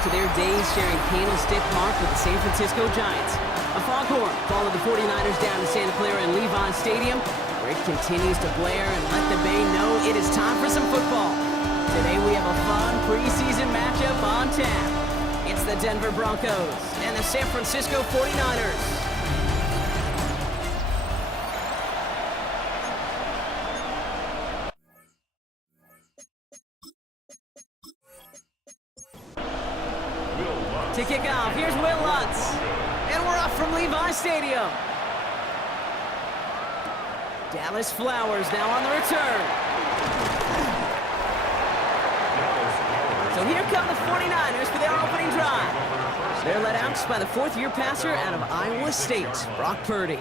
back to their days sharing Candlestick Park with the San Francisco Giants. A foghorn followed the 49ers down to Santa Clara and Levi Stadium, where it continues to blare and let the Bay know it is time for some football. Today we have a fun preseason matchup on tap. It's the Denver Broncos and the San Francisco 49ers. To kick off, here's Will Lutz. And we're off from Levi Stadium. Dallas Flowers now on the return. So here come the 49ers for their opening drive. They're led out by the fourth-year passer out of Iowa State, Brock Purdy.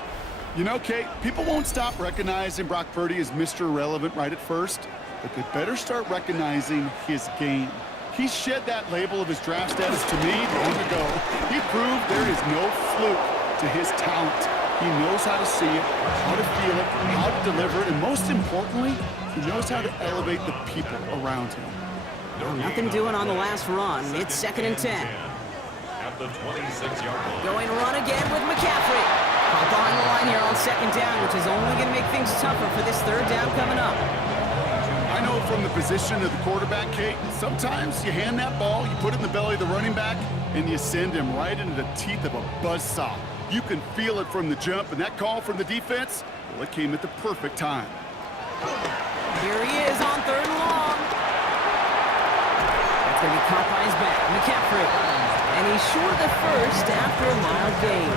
You know, Kate, people won't stop recognizing Brock Purdy as Mr. Irrelevant right at first, but they better start recognizing his game. He shed that label of his draft status to me long ago. He proved there is no fluke to his talent. He knows how to see it, how to feel it, how to deliver it, and most importantly, he knows how to elevate the people around him. Well, nothing doing on the last run. It's 2nd and 10. At the 26-yard line. Going run again with McCaffrey. Caught behind the line here on 2nd down, which is only going to make things tougher for this 3rd down coming up. I know from the position of the quarterback, Kate, sometimes you hand that ball, you put it in the belly of the running back, and you send him right into the teeth of a buzzsaw. You can feel it from the jump, and that call from the defense, well, it came at the perfect time. Here he is on 3rd and long. That's going to be caught by his back, McCaffrey. And he's short of the first after a mild gain.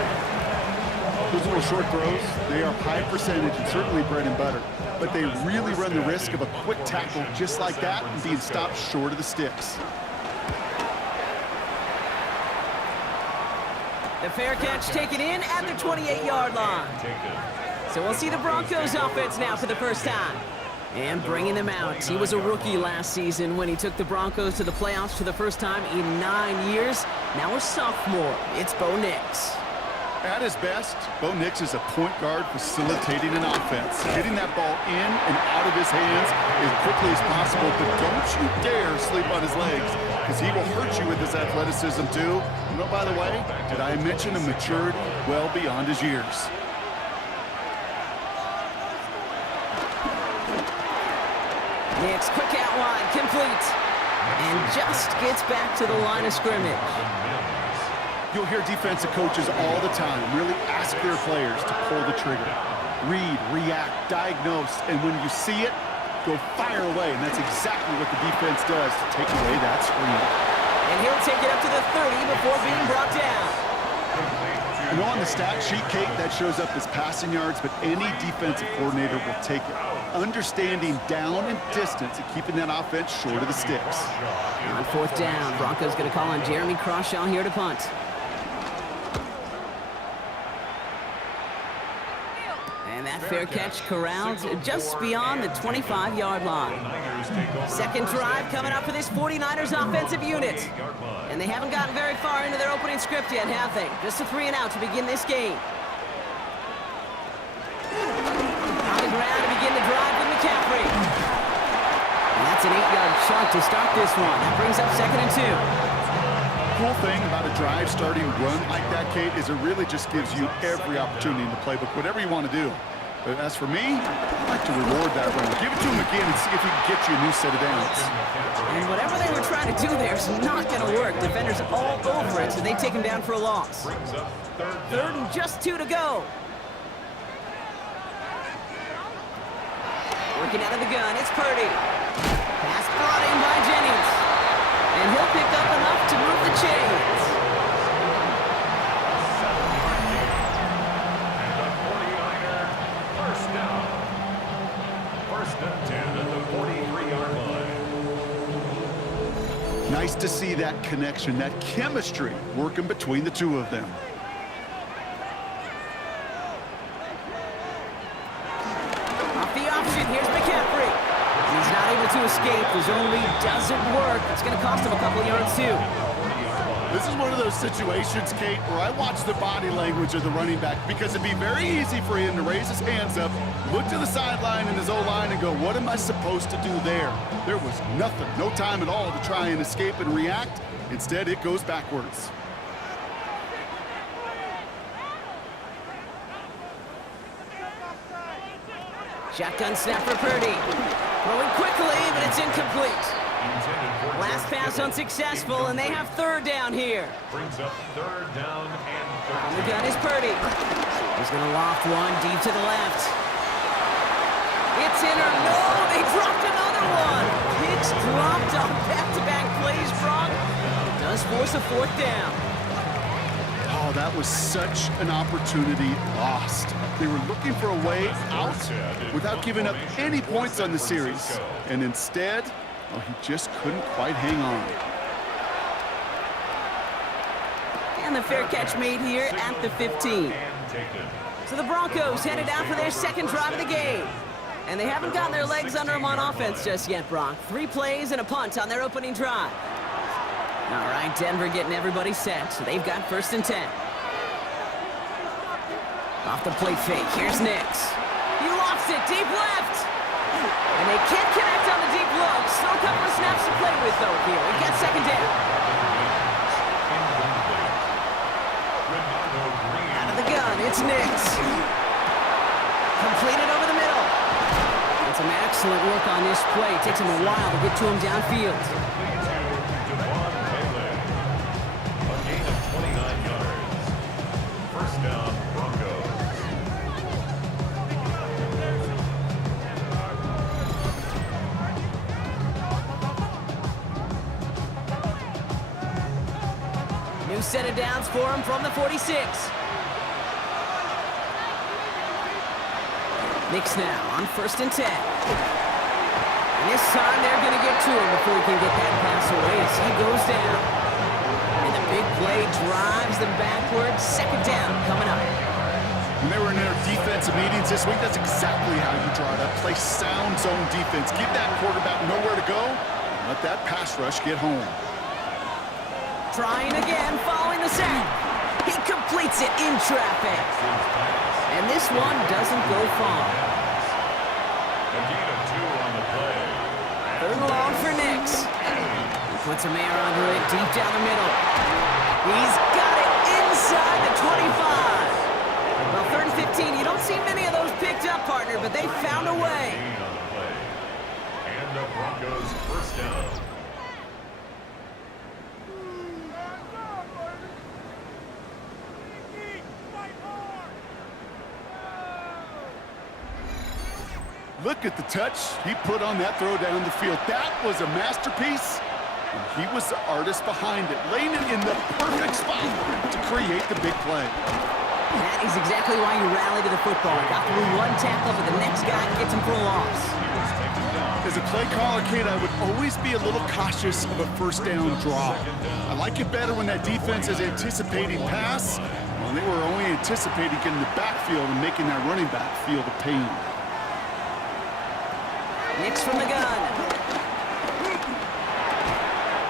Those little short throws, they are high percentage and certainly bread and butter. But they really run the risk of a quick tackle just like that and being stopped short of the sticks. The fair catch taken in at the 28-yard line. So we'll see the Broncos offense now for the first time. And bringing them out. He was a rookie last season when he took the Broncos to the playoffs for the first time in 9 years. Now a sophomore. It's Bo Nix. At his best, Bo Nix is a point guard facilitating an offense, getting that ball in and out of his hands as quickly as possible, but don't you dare sleep on his legs, because he will hurt you with his athleticism too. You know, by the way, did I mention a maturity well beyond his years? Nix, quick out wide, complete, and just gets back to the line of scrimmage. You'll hear defensive coaches all the time really ask their players to pull the trigger. Read, react, diagnose, and when you see it, go fire away. And that's exactly what the defense does to take away that screen. And he'll take it up to the 30 before being brought down. I know on the stat sheet, Kate, that shows up as passing yards, but any defensive coordinator will take it. Understanding down and distance and keeping that offense short of the sticks. On 4th down, Broncos going to call on Jeremy Crawshaw here to punt. And that fair catch corralled just beyond the 25-yard line. 2nd drive coming up for this 49ers offensive unit. And they haven't gotten very far into their opening script yet, have they? Just a 3 and out to begin this game. On the ground to begin the drive with McCaffrey. And that's an 8-yard chunk to start this one. That brings up 2nd and 2. Cool thing about a drive starting run like that, Kate, is it really just gives you every opportunity in the playbook, whatever you want to do. But as for me, I'd like to reward that run. Give it to him again and see if he can get you a new set of downs. And whatever they were trying to do there is not going to work. Defenders all over it, so they take him down for a loss. 3rd and just 2 to go. Working out of the gun, it's Purdy. Pass brought in by Jennings. And he'll pick up enough to move the chains. Nice to see that connection, that chemistry working between the two of them. Off the option, here's McCaffrey. He's not able to escape. His own lead doesn't work. It's going to cost him a couple of yards, too. This is one of those situations, Kate, where I watch the body language of the running back because it'd be very easy for him to raise his hands up, look to the sideline in his O-line and go, what am I supposed to do there? There was nothing, no time at all to try and escape and react. Instead, it goes backwards. Shotgun snap for Purdy. Throwing quickly, but it's incomplete. Last pass unsuccessful, and they have third down here. Brings up third down and On the gun is Purdy. He's going to loft one deep to the left. It's in or no, they dropped another one. Picks dropped on back-to-back plays, Brock. It does force a fourth down. Oh, that was such an opportunity lost. They were looking for a way out without giving up any points on the series. And instead, well, he just couldn't quite hang on. And the fair catch made here at the 15. So the Broncos headed out for their second drive of the game. And they haven't gotten their legs under them on offense just yet, Brock. 3 plays and a punt on their opening drive. All right, Denver getting everybody set, so they've got 1st and 10. Off the plate fake, here's Nix. He lofts it deep left. And they can't connect on the deep look. Still a couple of snaps to play with, though, here. We've got 2nd down. Out of the gun, it's Nix. Completed over the middle. And some excellent work on this play. Takes him a while to get to him downfield. Set of downs for him from the 46. Nix now on 1st and 10. And this time they're going to get to him before he can get that pass away as he goes down. And the big play drives them backwards. 2nd down coming up. When they were in their defensive meetings this week, that's exactly how you draw it up. Play sound zone defense. Give that quarterback nowhere to go. And let that pass rush get home. Trying again, following the sack. He completes it in traffic. And this one doesn't go far. A gain of 2 on the play. 3rd and long for Nix. He puts a man under it deep down the middle. He's got it inside the 25. Well, 3rd and 15, you don't see many of those picked up, partner, but they found a way. And the Broncos 1st down. Look at the touch he put on that throw down the field. That was a masterpiece, and he was the artist behind it, laying it in the perfect spot to create the big play. That is exactly why you rally to the football. Got through one tackle, but the next guy gets him for a loss. As a play caller, Kate, I would always be a little cautious of a 1st down draw. I like it better when that defense is anticipating pass. Well, they were only anticipating getting the backfield and making that running back feel the pain. Nix from the gun.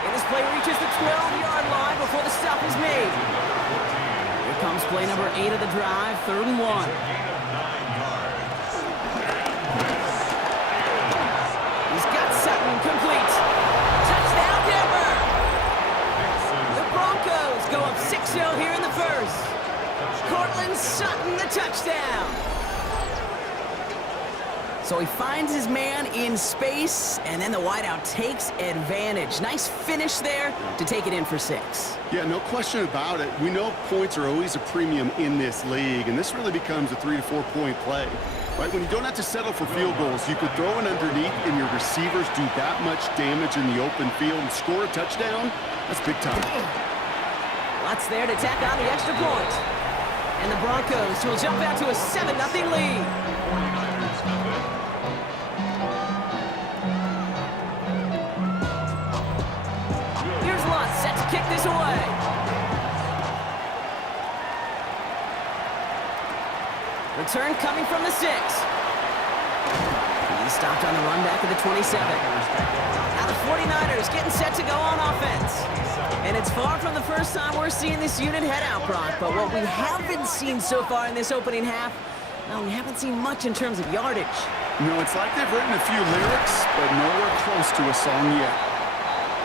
And this play reaches the 12-yard line before the stop is made. Here comes play number 8 of the drive, 3rd and 1. He's got Sutton complete. Touchdown, Denver! The Broncos go up 6-0 here in the 1st. Cortland Sutton, the touchdown. So he finds his man in space, and then the wideout takes advantage. Nice finish there to take it in for 6. Yeah, no question about it. We know points are always a premium in this league, and this really becomes a 3 to 4 point play. Right? When you don't have to settle for field goals, you could throw it underneath and your receivers do that much damage in the open field and score a touchdown. That's big time. Lots there to tack on the extra point. And the Broncos will jump out to a 7-0 lead. Kick this away. Return coming from the 6. He's stopped on the run back of the 27. Now the 49ers getting set to go on offense. And it's far from the first time we're seeing this unit head out, Brock. But what we haven't seen so far in this opening half, well, we haven't seen much in terms of yardage. No, it's like they've written a few lyrics, but nowhere close to a song yet.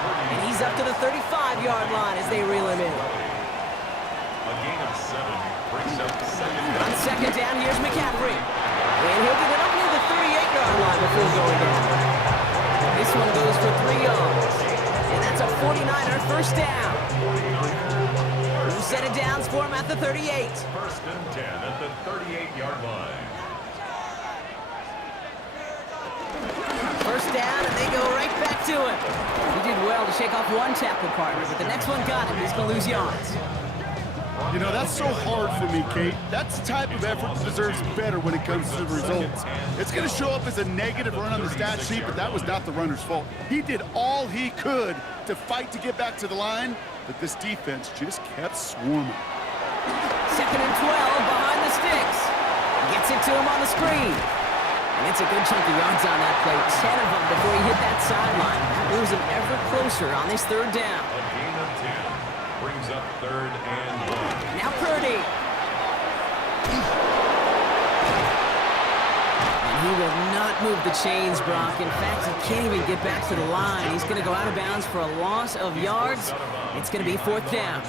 And he's up to the 35-yard line as they reel him in. A gain of 7 brings up second down. On second down, here's McCaffrey. And he'll get it up near the 38-yard line before going down. This one goes for 3 yards. And that's a 49er first down. New set of downs for him at the 38. First and 10 at the 38-yard line. First down, and they go right back to him. He did well to shake off one tackle partner, but the next one got him. He's going to lose yards. You know, that's so hard for me, Kate. That's the type of effort that deserves better when it comes to the results. It's going to show up as a negative run on the stat sheet, but that was not the runner's fault. He did all he could to fight to get back to the line, but this defense just kept swarming. Second and 12 behind the sticks. Gets it to him on the screen. And it's a good chunk of yards on that play. 10 of them before he hit that sideline. That moves him ever closer on this third down. A gain of 10 brings up third and 1. Now Purdy. And he will not move the chains, Brock. In fact, he can't even get back to the line. He's going to go out of bounds for a loss of yards. It's going to be fourth down.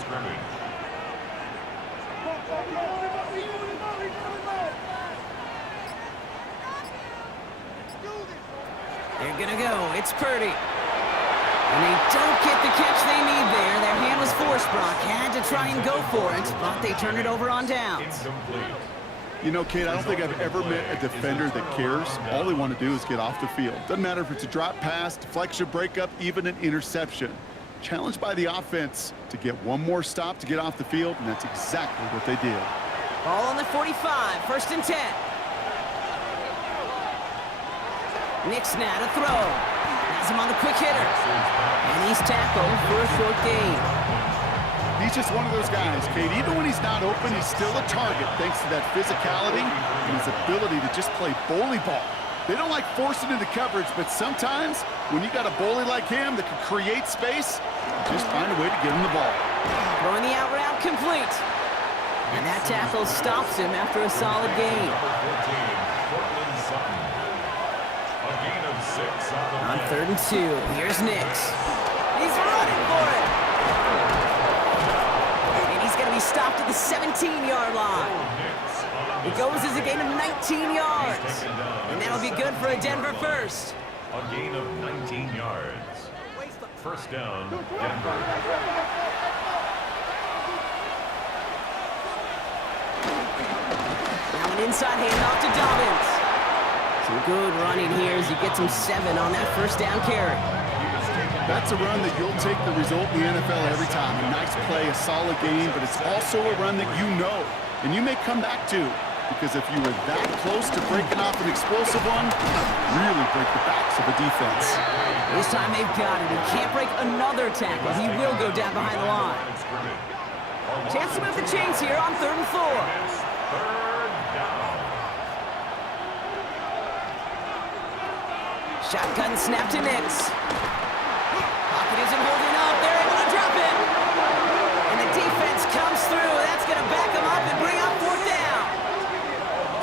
They're going to go. It's Purdy. And they don't get the catch they need there. Their hand was forced, Brock. Had to try and go for it, but they turned it over on downs. You know, Kate, I don't think I've ever met a defender that cares. All they want to do is get off the field. Doesn't matter if it's a drop pass, deflection, breakup, even an interception. Challenged by the offense to get one more stop to get off the field, and that's exactly what they did. Ball on the 45, first and 10. Nix now to throw. Has him on the quick hitter. And he's tackled for a short gain. He's just one of those guys, Kate. Even when he's not open, he's still a target thanks to that physicality and his ability to just play bully ball. They don't like forcing into coverage, but sometimes when you got a bully like him that can create space, just find a way to get him the ball. Throwing the out route complete. And that tackle stops him after a solid gain. On third and 2, here's Nix. He's running for it. And he's going to be stopped at the 17-yard line. It goes as a gain of 19 yards. And that'll be good for a Denver first. A gain of 19 yards. First down, Denver. Now an inside handoff to Dobbins. Some good running here as he gets him 7 on that first down carry. That's a run that you'll take the result in the NFL every time. A nice play, a solid game, but it's also a run that you know and you may come back to, because if you were that close to breaking off an explosive one, really break the backs of a defense. This time they've got it. He can't break another tackle. He will go down behind the line. Chance to move the chains here on third and 4. Shotgun snap to Nix. Pocket isn't holding up. They're able to drop it. And the defense comes through. That's going to back them up and bring up fourth down.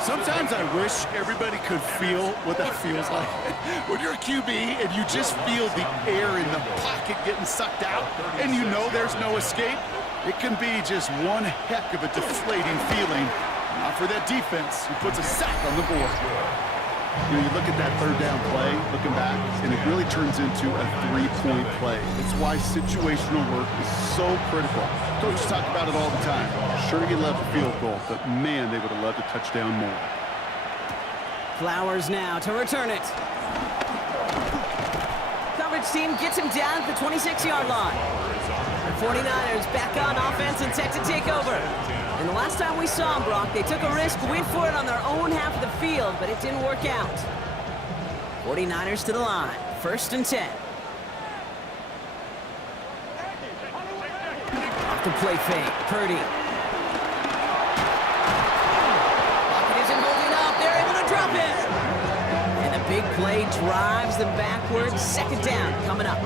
Sometimes I wish everybody could feel what that feels like. When you're a QB and you just feel the air in the pocket getting sucked out and you know there's no escape, it can be just one heck of a deflating feeling. Not for that defense who puts a sack on the board. You know, you look at that third down play, looking back, and it really turns into a three-point play. It's why situational work is so critical. Coaches talk about it all the time. Sure, you love the field goal, but man, they would have loved a touchdown more. Flowers now to return it. Coverage team gets him down at the 26-yard line. The 49ers back on offense and set to take over. And the last time we saw them, Brock, they took a risk, went for it on their own half of the field, but it didn't work out. 49ers to the line, first and 10. Off the play fake, Purdy. Pocket isn't holding up, they're able to drop it. And a big play drives them backwards. Second down coming up.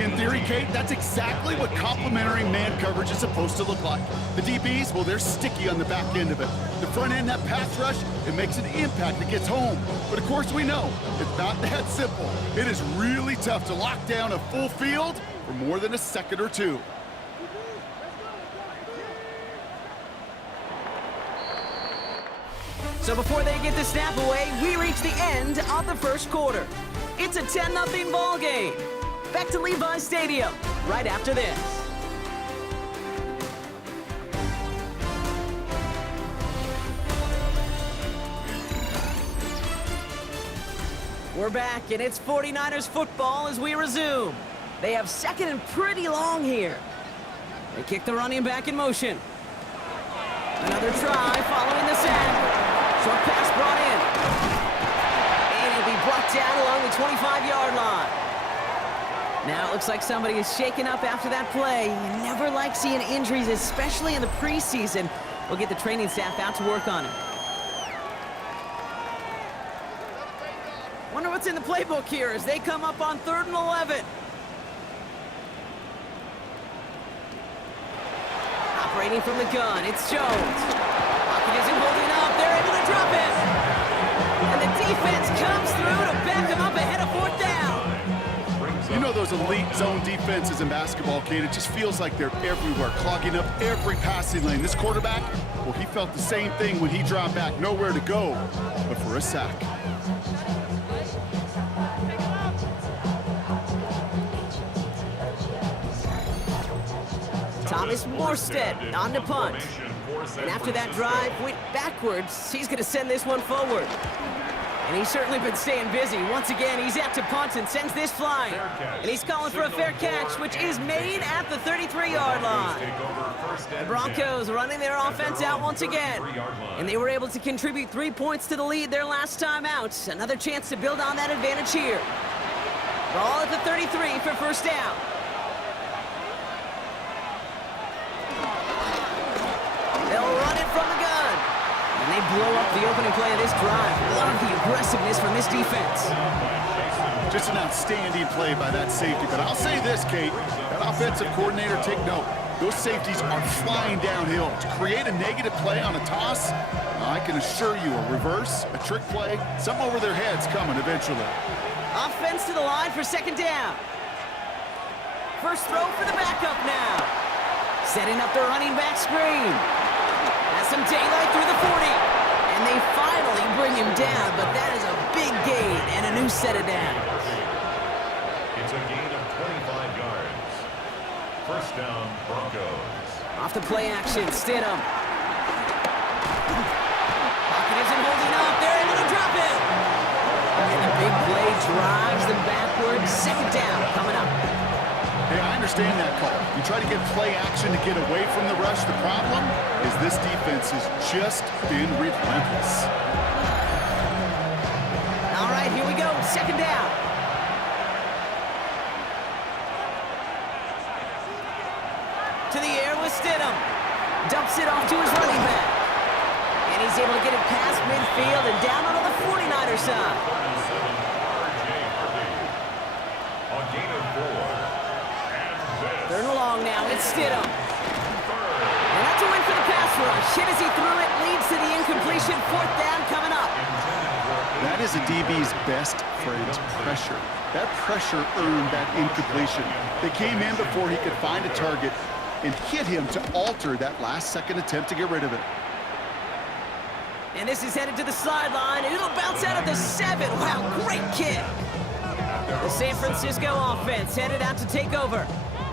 In theory, Kate, that's exactly what complementary man coverage is supposed to look like. The DBs, well, they're sticky on the back end of it. The front end, that pass rush, it makes an impact that gets home. But of course we know, it's not that simple. It is really tough to lock down a full field for more than a second or two. So before they get the snap away, we reach the end of the first quarter. It's a 10-0 ball game. Back to Levi Stadium right after this. We're back, and it's 49ers football as we resume. They have second and pretty long here. They kick the running back in motion. Another try following the sack. Short pass brought in. And he'll be brought down along the 25-yard line. Now it looks like somebody is shaken up after that play. You never like seeing injuries, especially in the preseason. We'll get the training staff out to work on it. Wonder what's in the playbook here as they come up on 3rd and 11. Operating from the gun, it's Jones. Pocket isn't holding up. They're able to drop it. And the defense comes through to back them up ahead of 4th down. You know those elite zone defenses in basketball, Kate, it just feels like they're everywhere, clogging up every passing lane. This quarterback, well, he felt the same thing when he dropped back, nowhere to go but for a sack. Thomas Morstead on the punt. And after that drive went backwards, he's going to send this one forward. And he's certainly been staying busy. Once again, he's out to punt and sends this flying. And he's calling for a fair catch, which is made at the 33-yard line. The Broncos running their offense out once again. And they were able to contribute 3 points to the lead their last time out. Another chance to build on that advantage here. Ball at the 33 for first down. They'll run it from the gun. And they blow up the opening play of this drive. Love the aggressiveness from this defense. Just an outstanding play by that safety. But I'll say this, Kate, that offensive coordinator, take note. Those safeties are flying downhill. To create a negative play on a toss, I can assure you a reverse, a trick play, something over their heads coming eventually. Offense to the line for second down. First throw for the backup now. Setting up the running back screen. Has some daylight through the 40. And they finally bring him down, but that is a big gain and a new set of downs. It's a gain of 25 yards. First down, Broncos. Off the play action, Stidham. Pocket isn't holding up. They're able to drop it. And the big play drives them backwards. Second down coming up. Hey, I understand that call. You try to get play action to get away from the rush. The problem is this defense has just been relentless. All right, here we go. Second down. To the air with Stidham. Dumps it off to his running back. And he's able to get it past midfield and down onto the 49er side. A gain of 4. Third and long now, it's Stidham. And that's a win for the pass rush. Hit as he threw it, leads to the incompletion. 4th down coming up. That is a DB's best friend, pressure. That pressure earned that incompletion. They came in before he could find a target and hit him to alter that last-second attempt to get rid of it. And this is headed to the sideline, and it'll bounce out of the 7. Wow, great kick. The San Francisco offense headed out to take over.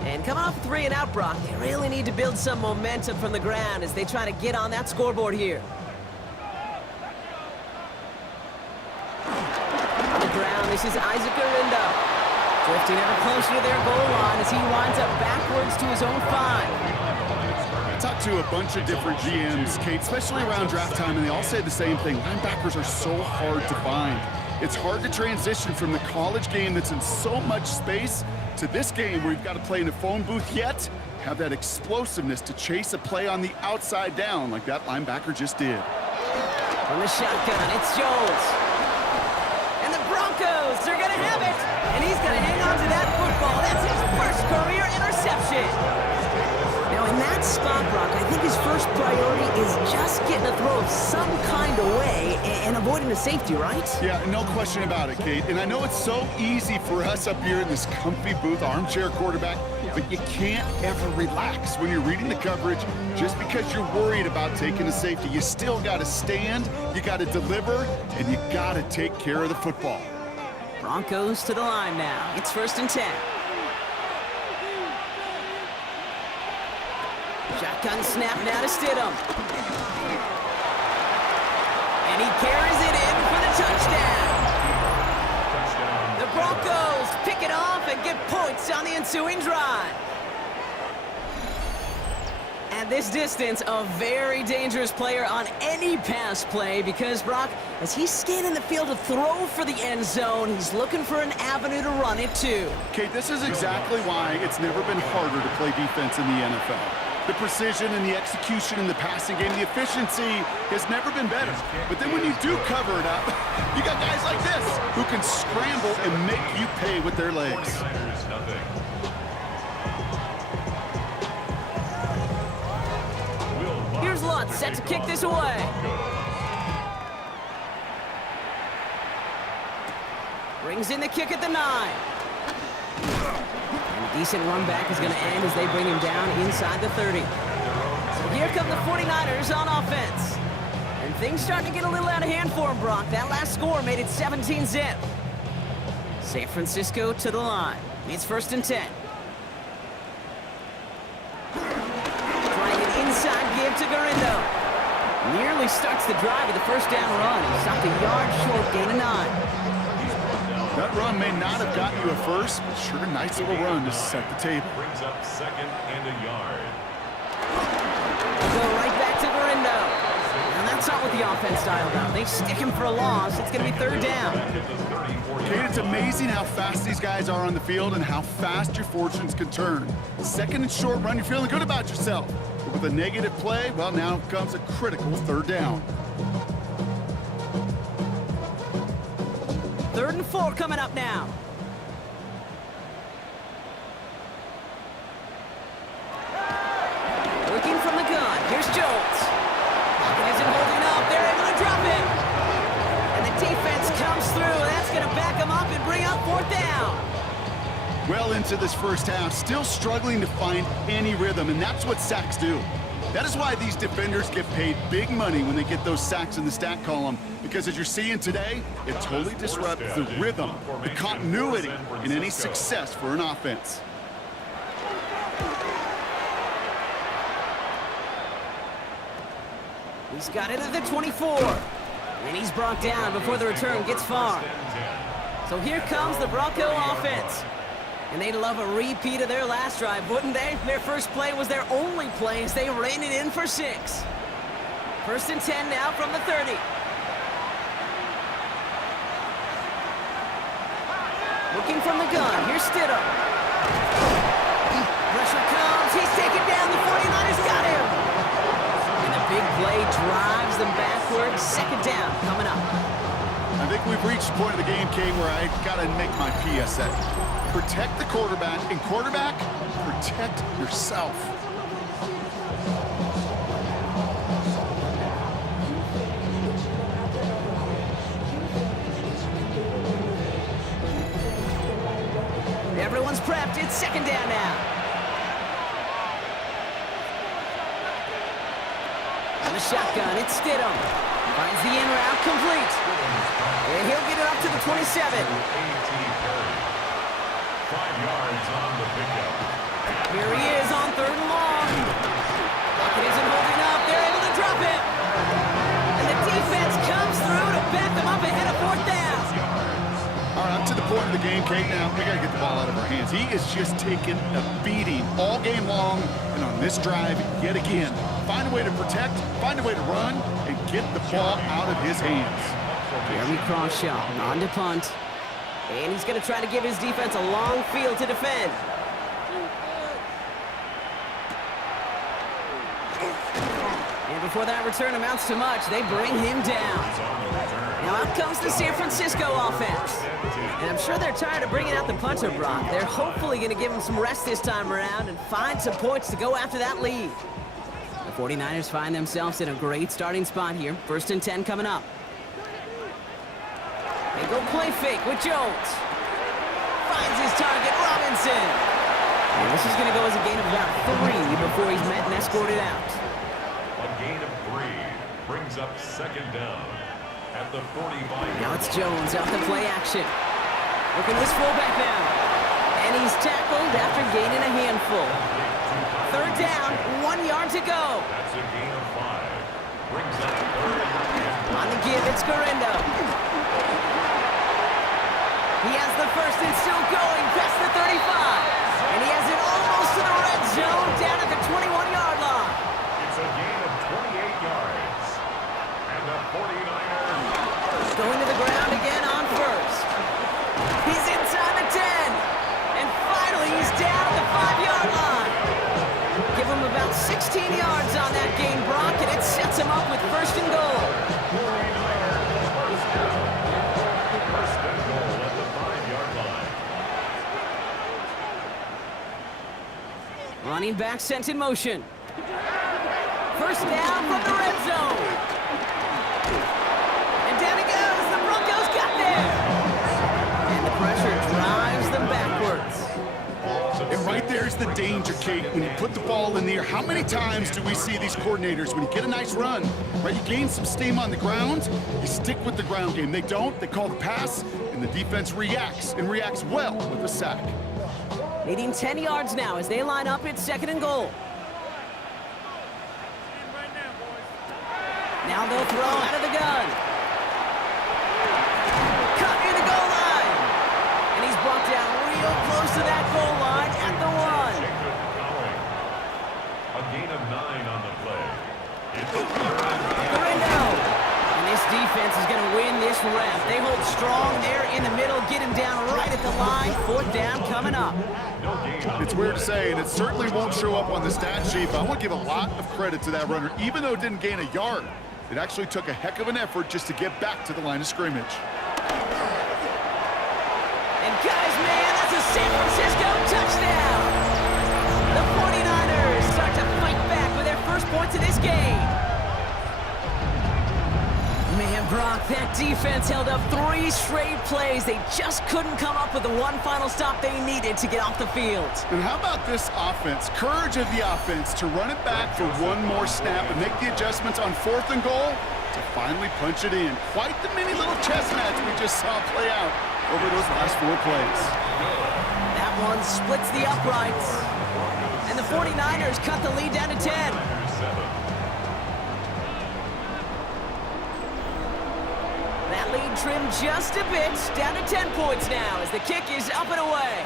And coming off 3 and out, Brock, they really need to build some momentum from the ground as they try to get on that scoreboard here. On the ground, this is Isaac Arindo. Drifting ever closer to their goal line as he winds up backwards to his own 5. I talked to a bunch of different GMs, Kate, especially around draft time, and they all say the same thing. Linebackers are so hard to find. It's hard to transition from the college game that's in so much space to this game where you've got to play in a phone booth, yet have that explosiveness to chase a play on the outside down like that linebacker just did. From the shotgun, it's Jones. And the throw some kind of way and avoiding the safety, right? Yeah, no question about it, Kate. And I know it's so easy for us up here in this comfy booth, armchair quarterback, but you can't ever relax when you're reading the coverage just because you're worried about taking a safety. You still got to stand, you got to deliver, and you got to take care of the football. Broncos to the line now. It's 1st and 10. Shotgun snap now to Stidham. And he carries it in for the touchdown. The Broncos pick it off and get points on the ensuing drive. At this distance, a very dangerous player on any pass play because, Brock, as he's scanning the field to throw for the end zone, he's looking for an avenue to run it too. Kate, this is exactly why it's never been harder to play defense in the NFL. The precision and the execution in the passing game, the efficiency has never been better. But then when you do cover it up, you got guys like this who can scramble and make you pay with their legs. Here's Lutz set to kick this away. Brings in the kick at the 9. And a decent run back is going to end as they bring him down inside the 30. So here come the 49ers on offense. And things starting to get a little out of hand for him, Brock. That last score made it 17-zip. San Francisco to the line. It's 1st and 10. Trying an inside give to Garindo. Nearly starts the drive with a 1st down run. He stopped a yard short, gain of 9. That run may not have gotten you a first, but sure, nice little run to set the table. Brings up 2nd and a yard. Go right back to Garindo. And that's not what the offense dialed out. They stick him for a loss. It's going to be 3rd down. Kate, it's amazing how fast these guys are on the field and how fast your fortunes can turn. 2nd and short run, you're feeling good about yourself. But with a negative play, well, now comes a critical 3rd down. 3rd and 4 coming up now. Looking from the gun. Here's Jones. Pocket isn't holding up. They're able to drop it. And the defense comes through. That's going to back them up and bring up 4th down. Well into this first half, still struggling to find any rhythm, and that's what sacks do. That is why these defenders get paid big money when they get those sacks in the stat column, because as you're seeing today, it totally disrupts the rhythm, the continuity, and any success for an offense. He's got it at the 24. And he's brought down before the return gets far. So here comes the Bronco offense. And they'd love a repeat of their last drive, wouldn't they? Their first play was their only play as they ran it in for 6. 1st and 10 now from the 30. Looking from the gun. Here's Stidham. Pressure comes. He's taken down. The 49ers got him. And the big play drives them backwards. 2nd down coming up. I think we've reached the point of the game, Kate, where I got to make my PSA. Protect the quarterback, and quarterback, protect yourself. Everyone's prepped. It's 2nd down now. On the shotgun, it's Stidham. Finds the in route complete. And he'll get it up to the 27. 5 yards on the pickup. Here he is on 3rd and long. Pocket isn't holding up. They're able to drop it. And the defense comes through to back them up ahead of 4th down. All right, up to the point of the game, Kate, now we got to get the ball out of our hands. He is just taking a beating all game long, and on this drive, yet again. Find a way to protect, find a way to run, and get the ball out of his hands. Jeremy Crawshaw on to punt. And he's going to try to give his defense a long field to defend. And before that return amounts to much, they bring him down. Now out comes the San Francisco offense. And I'm sure they're tired of bringing out the punter, Brock. They're hopefully going to give him some rest this time around and find some points to go after that lead. The 49ers find themselves in a great starting spot here. 1st and 10 coming up. They go play fake with Jones. Finds his target, Robinson. And this is going to go as a gain of about 3 before he's met and escorted out. A gain of 3 brings up 2nd down at the 45. Now it's Jones off the play action. Looking this fullback now. And he's tackled after gaining a handful. 3rd down, 1 yard to go. That's a gain of 5. Brings up 3rd. On the give, it's Garendo. He has the first and still going past the 35. And he has it almost to the red zone down at the 21-yard line. It's a gain of 28 yards. And the 49ers going to the ground again on 1st. He's inside the 10. And finally, he's down at the 5-yard line. Give him about 16 yards on that gain, Brock, and it sets him up with 1st and goal. 49ers first down. 1st and goal at the 5-yard line. Running back sent in motion. 1st down from the red zone. And down he goes. The Broncos got there. And the pressure drives them backwards. And right there's the danger, Kate. When you put the ball in the air, how many times do we see these coordinators, when you get a nice run, right, you gain some steam on the ground, you stick with the ground game. They don't, they call the pass, and the defense reacts, and reacts well with a sack. Needing 10 yards now as they line up. It's 2nd and goal. Now they'll throw out of the gun. Cut near the goal line. And he's brought down real close to that goal line at the 1. A gain of 9 on the play. It's Garendo. And this defense is going to win this rep. They hold strong there in the middle, get him down right at the line. 4th down coming up. It's weird to say, and it certainly won't show up on the stat sheet, but I want to give a lot of credit to that runner. Even though it didn't gain a yard, it actually took a heck of an effort just to get back to the line of scrimmage. And guys, man, that's a San Francisco touchdown. The 49ers start to fight back with their first points of this game. Man, Brock, that defense held up 3 straight plays. They just couldn't come up with the one final stop they needed to get off the field. And how about this offense? Courage of the offense to run it back for one more snap and make the adjustments on 4th and goal to finally punch it in. Quite the mini little chess match we just saw play out over those last 4 plays. That one splits the uprights. And the 49ers cut the lead down to 10. That lead trimmed just a bit, down to 10 points now as the kick is up and away.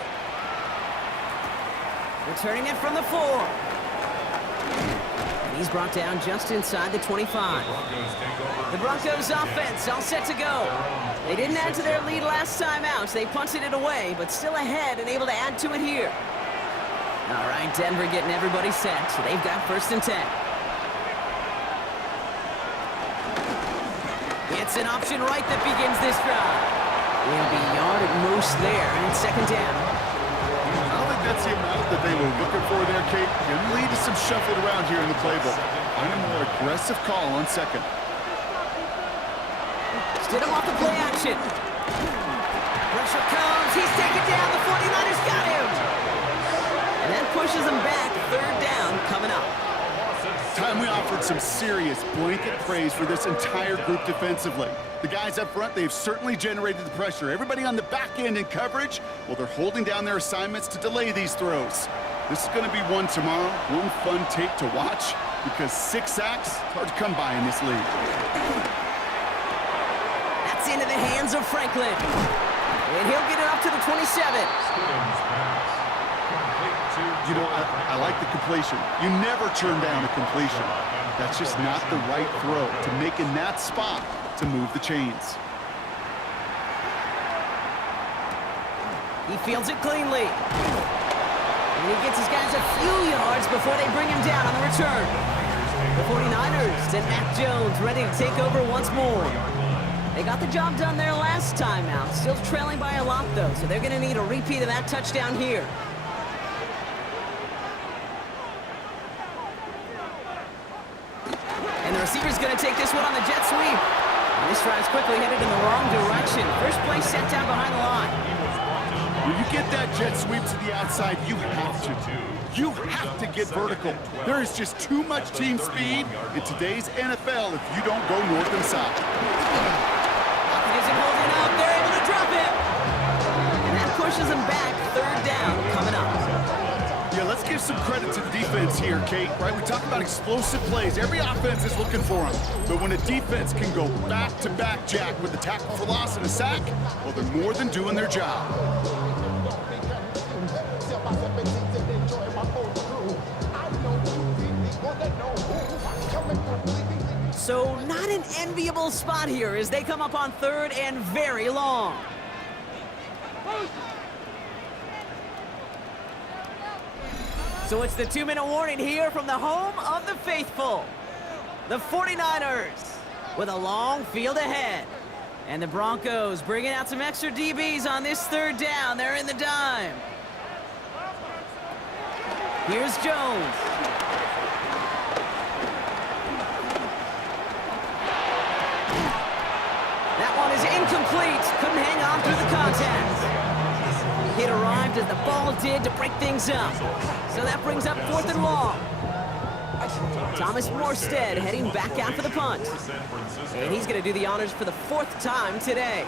Returning it from the 4. And he's brought down just inside the 25. The Broncos offense all set to go. They didn't add to their lead last time out, so they punted it away, but still ahead and able to add to it here. All right, Denver getting everybody set. So they've got 1st and 10. It's an option right that begins this drive. Will be yard at most there, and it's 2nd down. I don't think that's the amount that they were looking for there, Kate. You lead to some shuffling around here in the playbook. Find a more aggressive call on 2nd. Stidham off the play action. Pressure comes. He's taken down. The 49ers got him. And that pushes him back. 3rd down coming up. Time we offered some serious blanket praise for this entire group defensively. The guys up front, they've certainly generated the pressure. Everybody on the back end in coverage, well, they're holding down their assignments to delay these throws. This is going to be one tomorrow, one fun tape to watch, because 6 sacks, it's hard to come by in this league. That's into the hands of Franklin. And he'll get it up to the 27. You know, I like the completion. You never turn down a completion. That's just not the right throw to make in that spot to move the chains. He fields it cleanly. And he gets his guys a few yards before they bring him down on the return. The 49ers and Mac Jones ready to take over once more. They got the job done there last time out. Still trailing by a lot, though, so they're going to need a repeat of that touchdown here. receiver's going to take this one on the jet sweep. And this drive's quickly headed in the wrong direction. First play set down behind the line. When you get that jet sweep to the outside, you have to. You have to get vertical. There is just too much team speed in today's NFL if you don't go north and south. Isn't holding up. They're able to drop him. And that pushes him back. Third down coming up. Yeah, let's give some credit to the defense here, Kate, right? We talk about explosive plays. Every offense is looking for them. But when a defense can go back-to-back, Jack, with the tackle for loss and a sack, well, they're more than doing their job. So not an enviable spot here as they come up on third and very long. So it's the 2-minute warning here from the home of the faithful. The 49ers with a long field ahead. And the Broncos bringing out some extra DBs on this third down. They're in the dime. Here's Jones. That one is incomplete. Couldn't hang on through the contact. It arrived as the ball did to break things up. So that brings up 4th and long. Thomas Morstead heading back out for the punt. And he's going to do the honors for the 4th time today.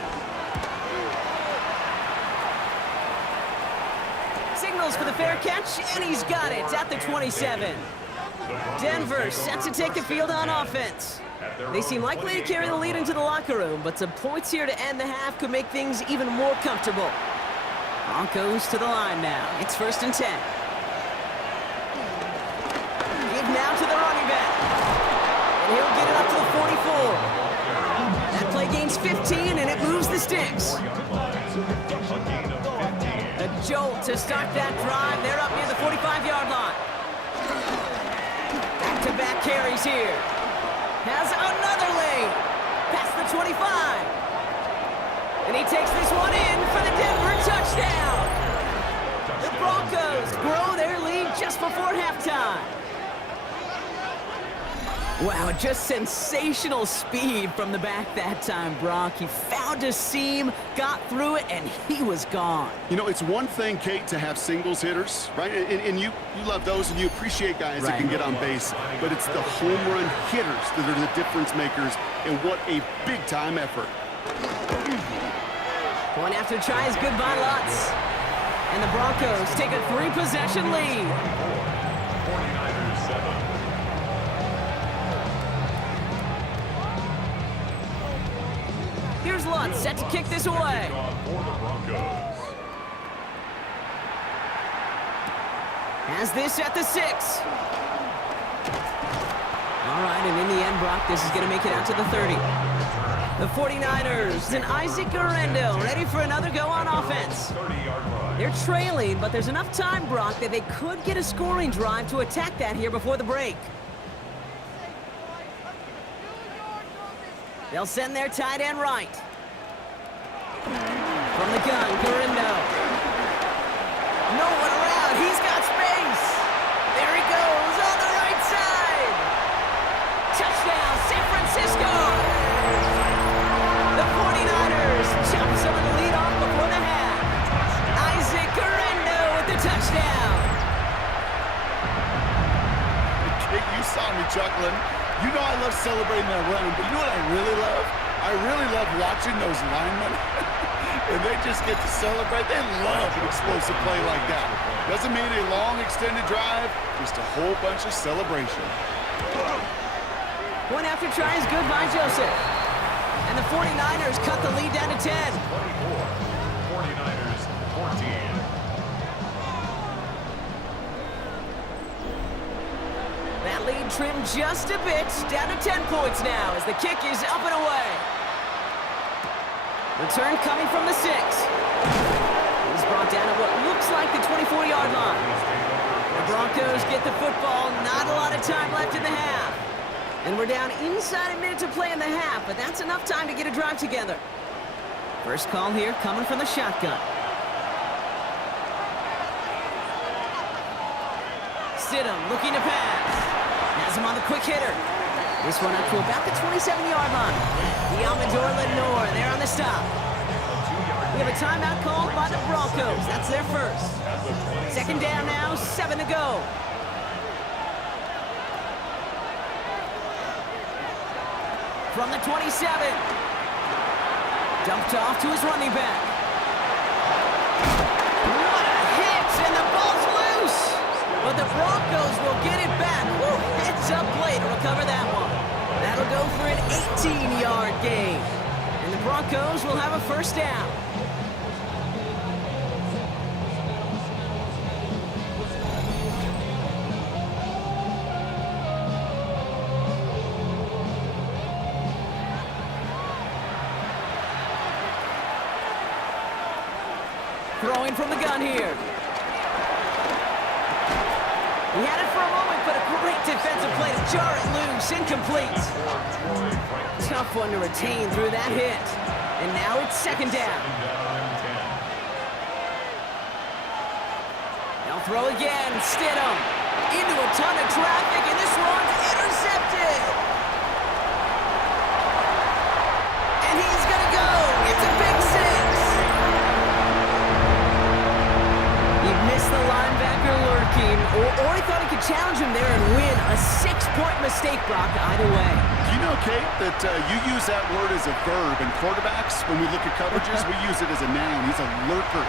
Signals for the fair catch, and he's got it at the 27. Denver set to take the field on offense. They seem likely to carry the lead into the locker room, but some points here to end the half could make things even more comfortable. Broncos to the line now. It's 1st and 10. Give now to the running back. And he'll get it up to the 44. That play gains 15, and it moves the sticks. A jolt to start that drive. They're up near the 45-yard line. Back-to-back carries here. Has another lane. Past the 25. And he takes this one in for the Denver touchdown. The Broncos grow their lead just before halftime. Wow, just sensational speed from the back that time, Brock. He found a seam, got through it, and he was gone. You know, it's one thing, Kate, to have singles hitters, right? And you love those, and you appreciate guys that can get on base. But it's the home run hitters that are the difference makers, and what a big-time effort. Point after try is good by lots. And the Broncos take a 3-possession lead. 49ers 7. Here's Lutz set to kick this away. Has this at the 6. All right, and in the end, Brock, this is going to make it out to the 30. The 49ers and Isaac Guerrero ready for another go on offense. They're trailing, but there's enough time, Brock, that they could get a scoring drive to attack that here before the break. They'll send their tight end right. From the gun, Guerrero. No one around. He's got space. There he goes on the right side. Touchdown, San Francisco. The 49ers chop some of the lead off before the half. Isaac Guerrero with the touchdown. Kate, you saw me chuckling. You know I love celebrating that run, but you know what I really love? I really love watching those linemen. And they just get to celebrate. They love an explosive play like that. Doesn't mean a long extended drive, just a whole bunch of celebration. Point after try is good by Joseph. And the 49ers cut the lead down to 10. 49ers 14. That lead trimmed just a bit, down to 10 points now as the kick is up and away. Return coming from the 6. He's brought down at what looks like the 24-yard line. The Broncos get the football, not a lot of time left in the half. And we're down inside a minute to play in the half, but that's enough time to get a drive together. First call here coming from the shotgun. Stidham looking to pass. Has him on the quick hitter. This one up to about the 27-yard line. The Amador Lenore there on the stop. We have a timeout called by the Broncos. That's their first. Second down now, 7 to go. From the 27. Dumped off to his running back. What a hit, and the ball's loose. But the Broncos will get it back. Woo, heads up play to recover that one. That'll go for an 18-yard gain. And the Broncos will have a first down. Throwing from the gun here. He had it for a moment, but a great defensive play to jar it loose. Incomplete. Tough one to retain through that hit. And now it's second down. They'll throw again. Stidham into a ton of traffic, and this one's intercepted. And he's going to go. It's a big six. He missed the linebacker lurking, or he thought he could challenge him there and win. A 6-point mistake, Brock, either way. You know, Kate, that you use that word as a verb, and quarterbacks, when we look at coverages, we use it as a noun. He's a lurker.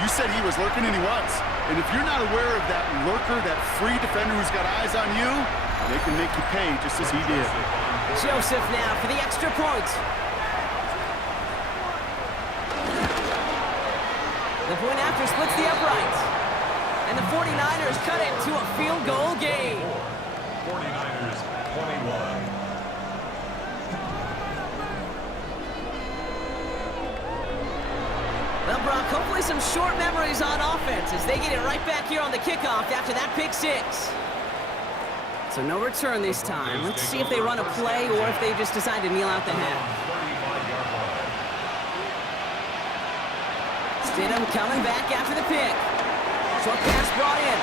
You said he was lurking, and he was. And if you're not aware of that lurker, that free defender who's got eyes on you, they can make you pay just as he did. Joseph now for the extra point. The point after splits the uprights. And the 49ers cut it to a field goal game. 49ers 21. Well, Brock, hopefully some short memories on offense as they get it right back here on the kickoff after that pick six. So no return this time. Let's see if they run a play or if they just decide to kneel out the half. Stidham coming back after the pick. Short pass brought in.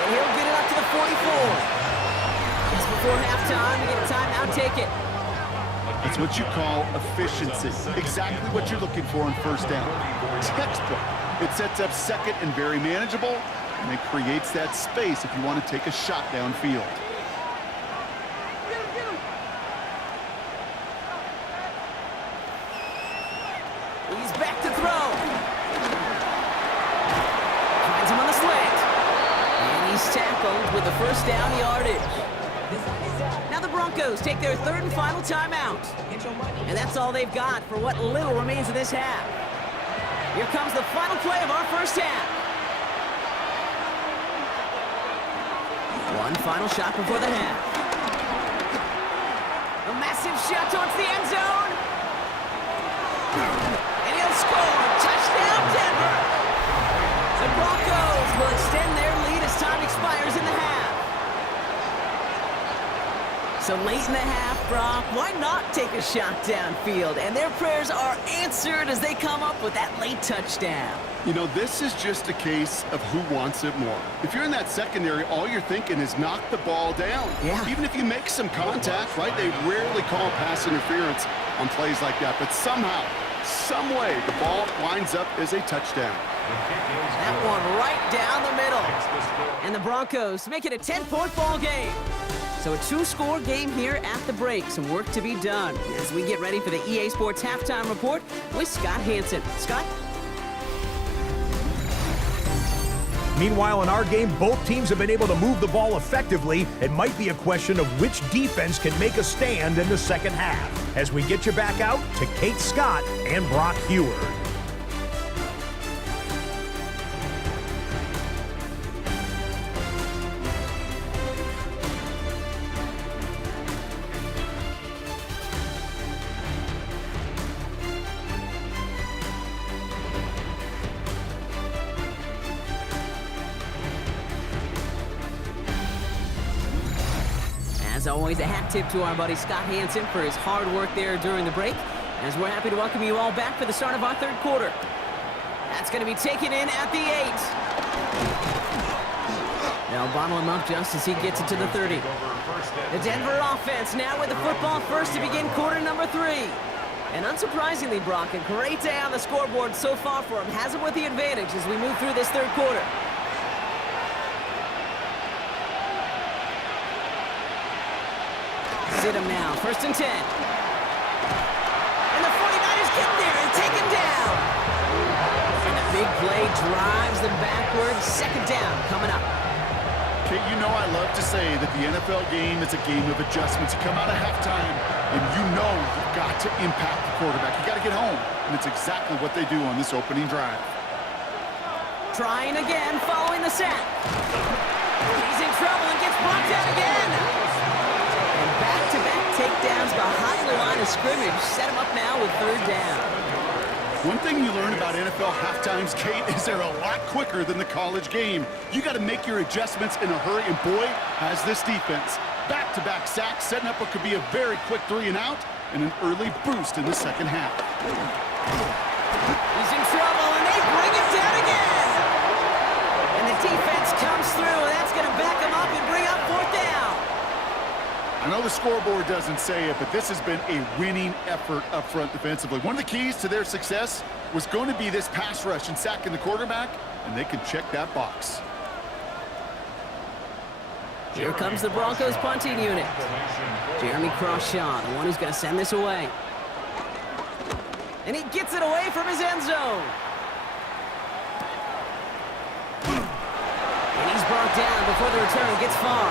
And he'll get it up to the 44. Just before halftime, we get a timeout, take it. It's what you call efficiency. Exactly what you're looking for on first down. Textbook. It sets up second and very manageable, and it creates that space if you want to take a shot downfield. He's back to throw. Finds him on the slant. And he's tackled with the first down yardage. Now the Broncos take their third and final timeout. And that's all they've got for what little remains of this half. Here comes the final play of our first half. One final shot before the half. A massive shot towards the end zone. And he'll score. Touchdown, Denver. The Broncos will extend their lead as time expires in the half. So late in the half, Brock, why not take a shot downfield? And their prayers are answered as they come up with that late touchdown. You know, this is just a case of who wants it more. If you're in that secondary, all you're thinking is knock the ball down. Yeah. Even if you make some contact, right? They rarely call pass interference on plays like that. But somehow, some way, the ball winds up as a touchdown. That one right down the middle. And the Broncos make it a 10-point ball game. So a 2-score game here at the break. Some work to be done as we get ready for the EA Sports Halftime Report with Scott Hansen. Scott? Meanwhile, in our game, both teams have been able to move the ball effectively. It might be a question of which defense can make a stand in the second half. As we get you back out to Kate Scott and Brock Heward. As always, a hat tip to our buddy Scott Hansen for his hard work there during the break, as we're happy to welcome you all back for the start of our third quarter. That's going to be taken in at the 8. They'll bottle him up just as he gets it to the 30. The Denver offense now with the football first to begin quarter number 3. And unsurprisingly, Brock, a great day on the scoreboard so far for him. Has him with the advantage as we move through this third quarter. Sit him now, 1st and 10. And the 49ers get there and take him down. And the big play drives them backwards. 2nd down coming up. Kate, you know I love to say that the NFL game is a game of adjustments. You come out of halftime, and you know you've got to impact the quarterback. You got to get home, and it's exactly what they do on this opening drive. Trying again, following the sack. He's in trouble and gets blocked out again. And back-to-back takedowns behind the line of scrimmage set him up now with 3rd down. One thing you learn about NFL halftimes, Kate, is they're a lot quicker than the college game. You got to make your adjustments in a hurry, and boy, has this defense. Back-to-back sacks, setting up what could be a very quick 3 and out, and an early boost in the second half. He's in trouble, and they bring him down again. And the defense comes through, and that's going to back him up and bring up 4th down. I know the scoreboard doesn't say it, but this has been a winning effort up front defensively. One of the keys to their success was going to be this pass rush and sacking the quarterback, and they can check that box. Here comes the Broncos punting unit. Jeremy Crawshaw, the one who's going to send this away. And he gets it away from his end zone. And he's brought down before the return gets far.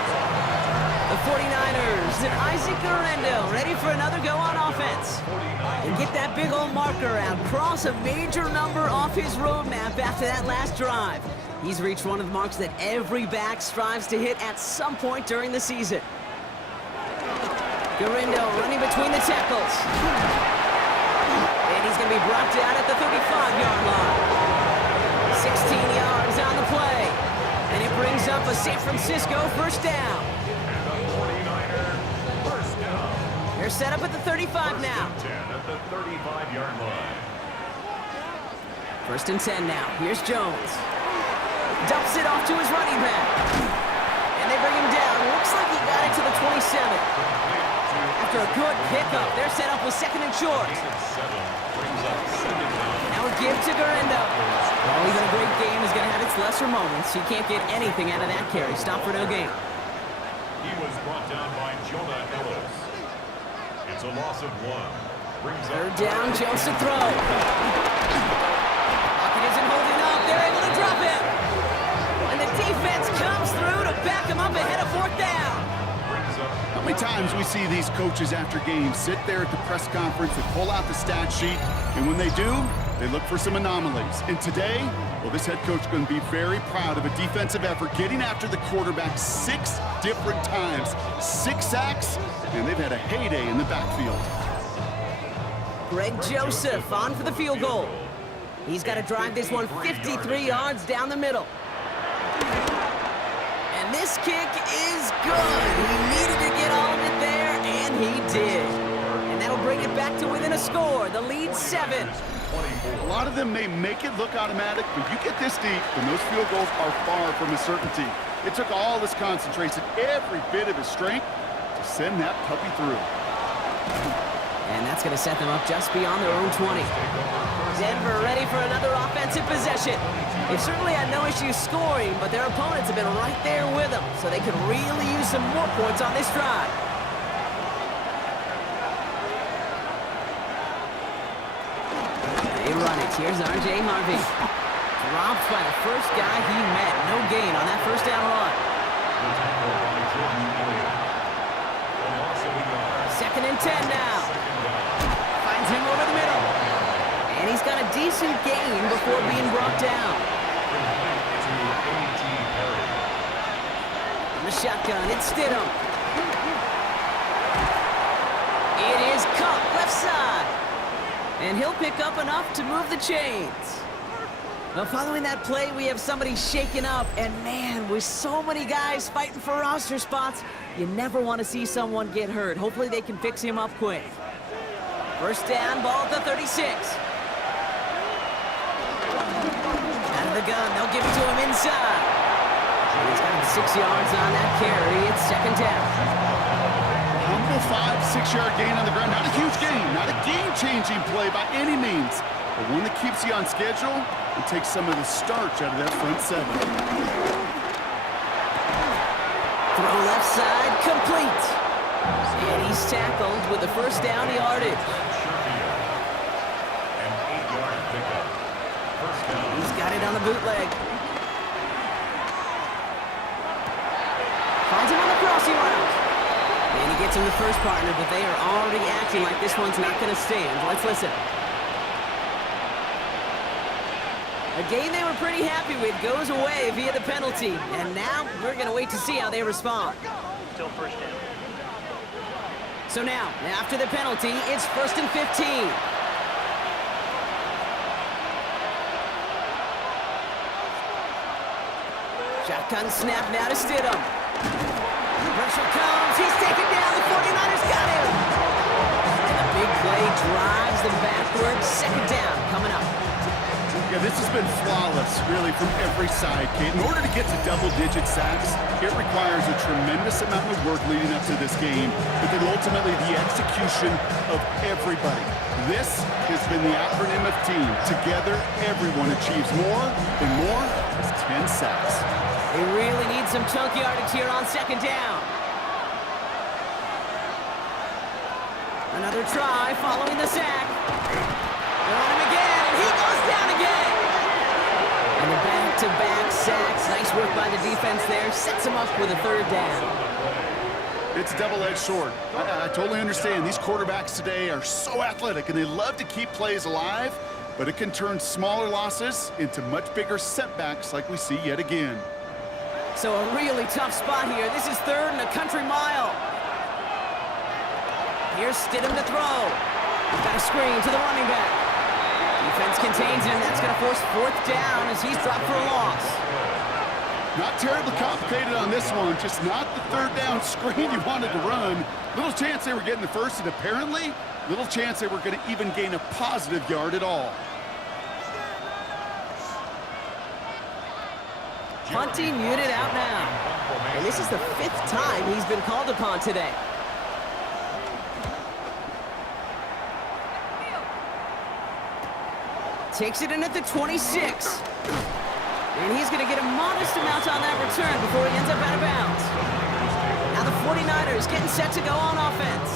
The 49ers and Isaac Guerrero ready for another go on offense. And get that big old marker out. Cross a major number off his roadmap after that last drive. He's reached one of the marks that every back strives to hit at some point during the season. Guerrero running between the tackles. And he's going to be brought down at the 35-yard line. 16 yards on the play. And it brings up a San Francisco 1st down. They're set up at the 35 now. At the 35-yard line. 1st and 10 now. Here's Jones. Dumps it off to his running back. And they bring him down. Looks like he got it to the 27. After a good pickup, they're set up with 2nd and short. Now a give to Guerrero. Well, even a great game is going to have its lesser moments. He can't get anything out of that carry. Stop for no gain. He was brought down by Jonah Ellis. It's a loss of 1. 3rd down, Jones to throw. Pocket isn't holding up. They're able to drop it. And the defense comes through to back him up ahead of 4th down. How many times we see these coaches after games sit there at the press conference and pull out the stat sheet, and when they do, they look for some anomalies. And today, well, this head coach is going to be very proud of a defensive effort, getting after the quarterback 6 different times. 6 sacks, and they've had a heyday in the backfield. Greg Joseph on for the field goal. He's got to drive this one 53 yards down the middle. And this kick is good. He needed to get all of it there, and he did. And that'll bring it back to within a score. The lead 7. A lot of them may make it look automatic, but you get this deep, and those field goals are far from a certainty. It took all his concentration, every bit of his strength, to send that puppy through. And that's going to set them up just beyond their own 20. Denver ready for another offensive possession. They've certainly had no issues scoring, but their opponents have been right there with them, so they could really use some more points on this drive. They run it. Here's R.J. Harvey. Dropped by the first guy he met. No gain on that 1st down run. 2nd and 10 now. Finds him over the middle. And he's got a decent gain before being brought down. On the shotgun, it's Stidham. It is Cup, left side. And he'll pick up enough to move the chains. Well, following that play, we have somebody shaken up. And man, with so many guys fighting for roster spots, you never want to see someone get hurt. Hopefully they can fix him up quick. 1st down, ball at the 36. Out of the gun, they'll give it to him inside. And he's got 6 yards on that carry. It's second down. Humble 5-6-yard gain on the ground. Not a huge gain, not a game-changing play by any means, but one that keeps you on schedule and takes some of the starch out of that front seven. Throw left side, complete. And he's tackled with the first down yardage. An 8-yard pickup. First down. He's got it on the bootleg. Finds him on the crossing route. And he gets him the first partner, but they are already acting like this one's not going to stand. Let's listen. A game they were pretty happy with goes away via the penalty. And now we're going to wait to see how they respond. Still first down. So now, after the penalty, it's 1st and 15. Shotgun snap now to Stidham. Pressure comes. He's taken down. The 49ers got him. And the big play drives them backwards. Second down coming up. Yeah, this has been flawless, really, from every side, Kate. In order to get to double-digit sacks, it requires a tremendous amount of work leading up to this game, but then ultimately the execution of everybody. This has been the acronym of team. Together, everyone achieves more, and more is 10 sacks. They really need some chunk yardage here on second down. Another try following the sack. They're on him again, and he goes down again. And the back-to-back sacks. Nice work by the defense there. Sets him up with a third down. It's a double-edged sword. I totally understand. These quarterbacks today are so athletic, and they love to keep plays alive, but it can turn smaller losses into much bigger setbacks like we see yet again. So a really tough spot here. This is 3rd and a country mile. Here's Stidham to throw. He's got a screen to the running back. Defense contains him. That's going to force 4th down as he's dropped for a loss. Not terribly complicated on this one. Just not the 3rd down screen you wanted to run. Little chance they were getting the first, and apparently little chance they were going to even gain a positive yard at all. Punting unit out now. And this is the 5th time he's been called upon today. Takes it in at the 26. And he's going to get a modest amount on that return before he ends up out of bounds. Now the 49ers getting set to go on offense.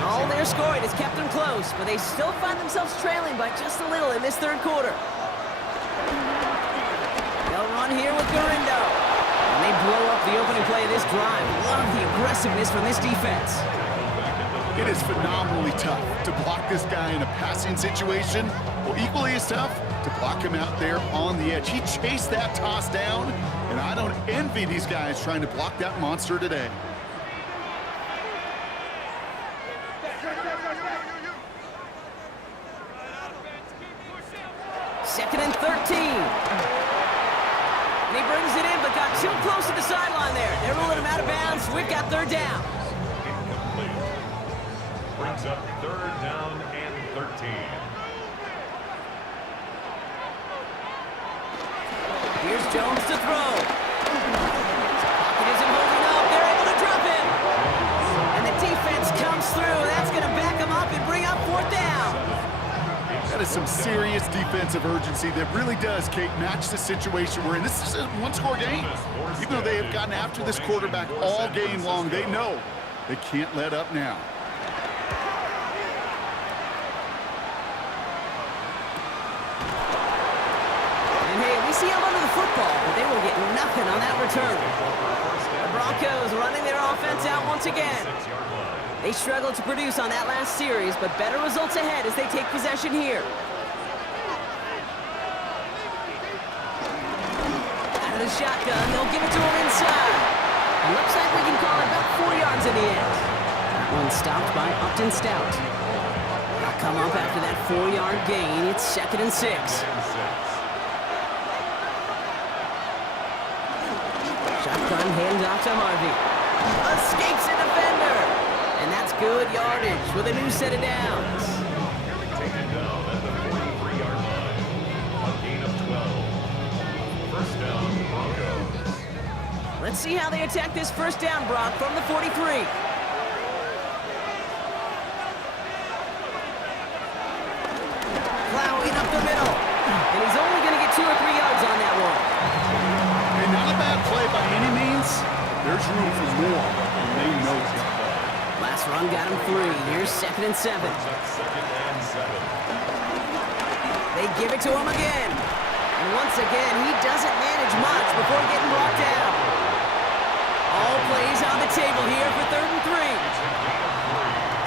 All their scoring has kept them close, but they still find themselves trailing by just a little in this 3rd quarter. They'll run here with Garindo. And they blow up the opening play of this drive. Love the aggressiveness from this defense. It is phenomenally tough to block this guy in a passing situation. Well, equally as tough to block him out there on the edge. He chased that toss down, and I don't envy these guys trying to block that monster today. Second and 13. And he brings it in, but got too close to the sideline there. They're ruling him out of bounds. We've got 3rd down. Incomplete. Brings up 3rd down and 13. Here's Jones to throw. Pocket isn't holding up. They're able to drop him. And the defense comes through. That's going to back him up and bring up 4th down. That is some serious defensive urgency that really does, Kate, match the situation we're in. This is a one-score game. Even though they have gotten after this quarterback all game long, they know they can't let up now. And hey, we see him under the football, but they will get nothing on that return. The Broncos running their offense out once again. They struggled to produce on that last series, but better results ahead as they take possession here. Out of the shotgun, they'll give it to him inside. It looks like we can call it about 4 yards in the end. That one stopped by Upton Stout. They'll come up after that 4-yard gain. It's 2nd and 6. Shotgun handoff to Harvey. Escapes a defender. And that's good yardage with a new set of downs. Taken down at the 43-yard line. A gain of 12. First down, Broncos. Let's see how they attack this first down, Brock, from the 43. Plowing up the middle. And he's only going to get 2 or 3 yards on that one. And not a bad play by any means. There's room for more, and they know it. Last run got him 3. Here's 2nd and 7. They give it to him again. And once again, he doesn't manage much before getting brought down. All plays on the table here for 3rd and 3.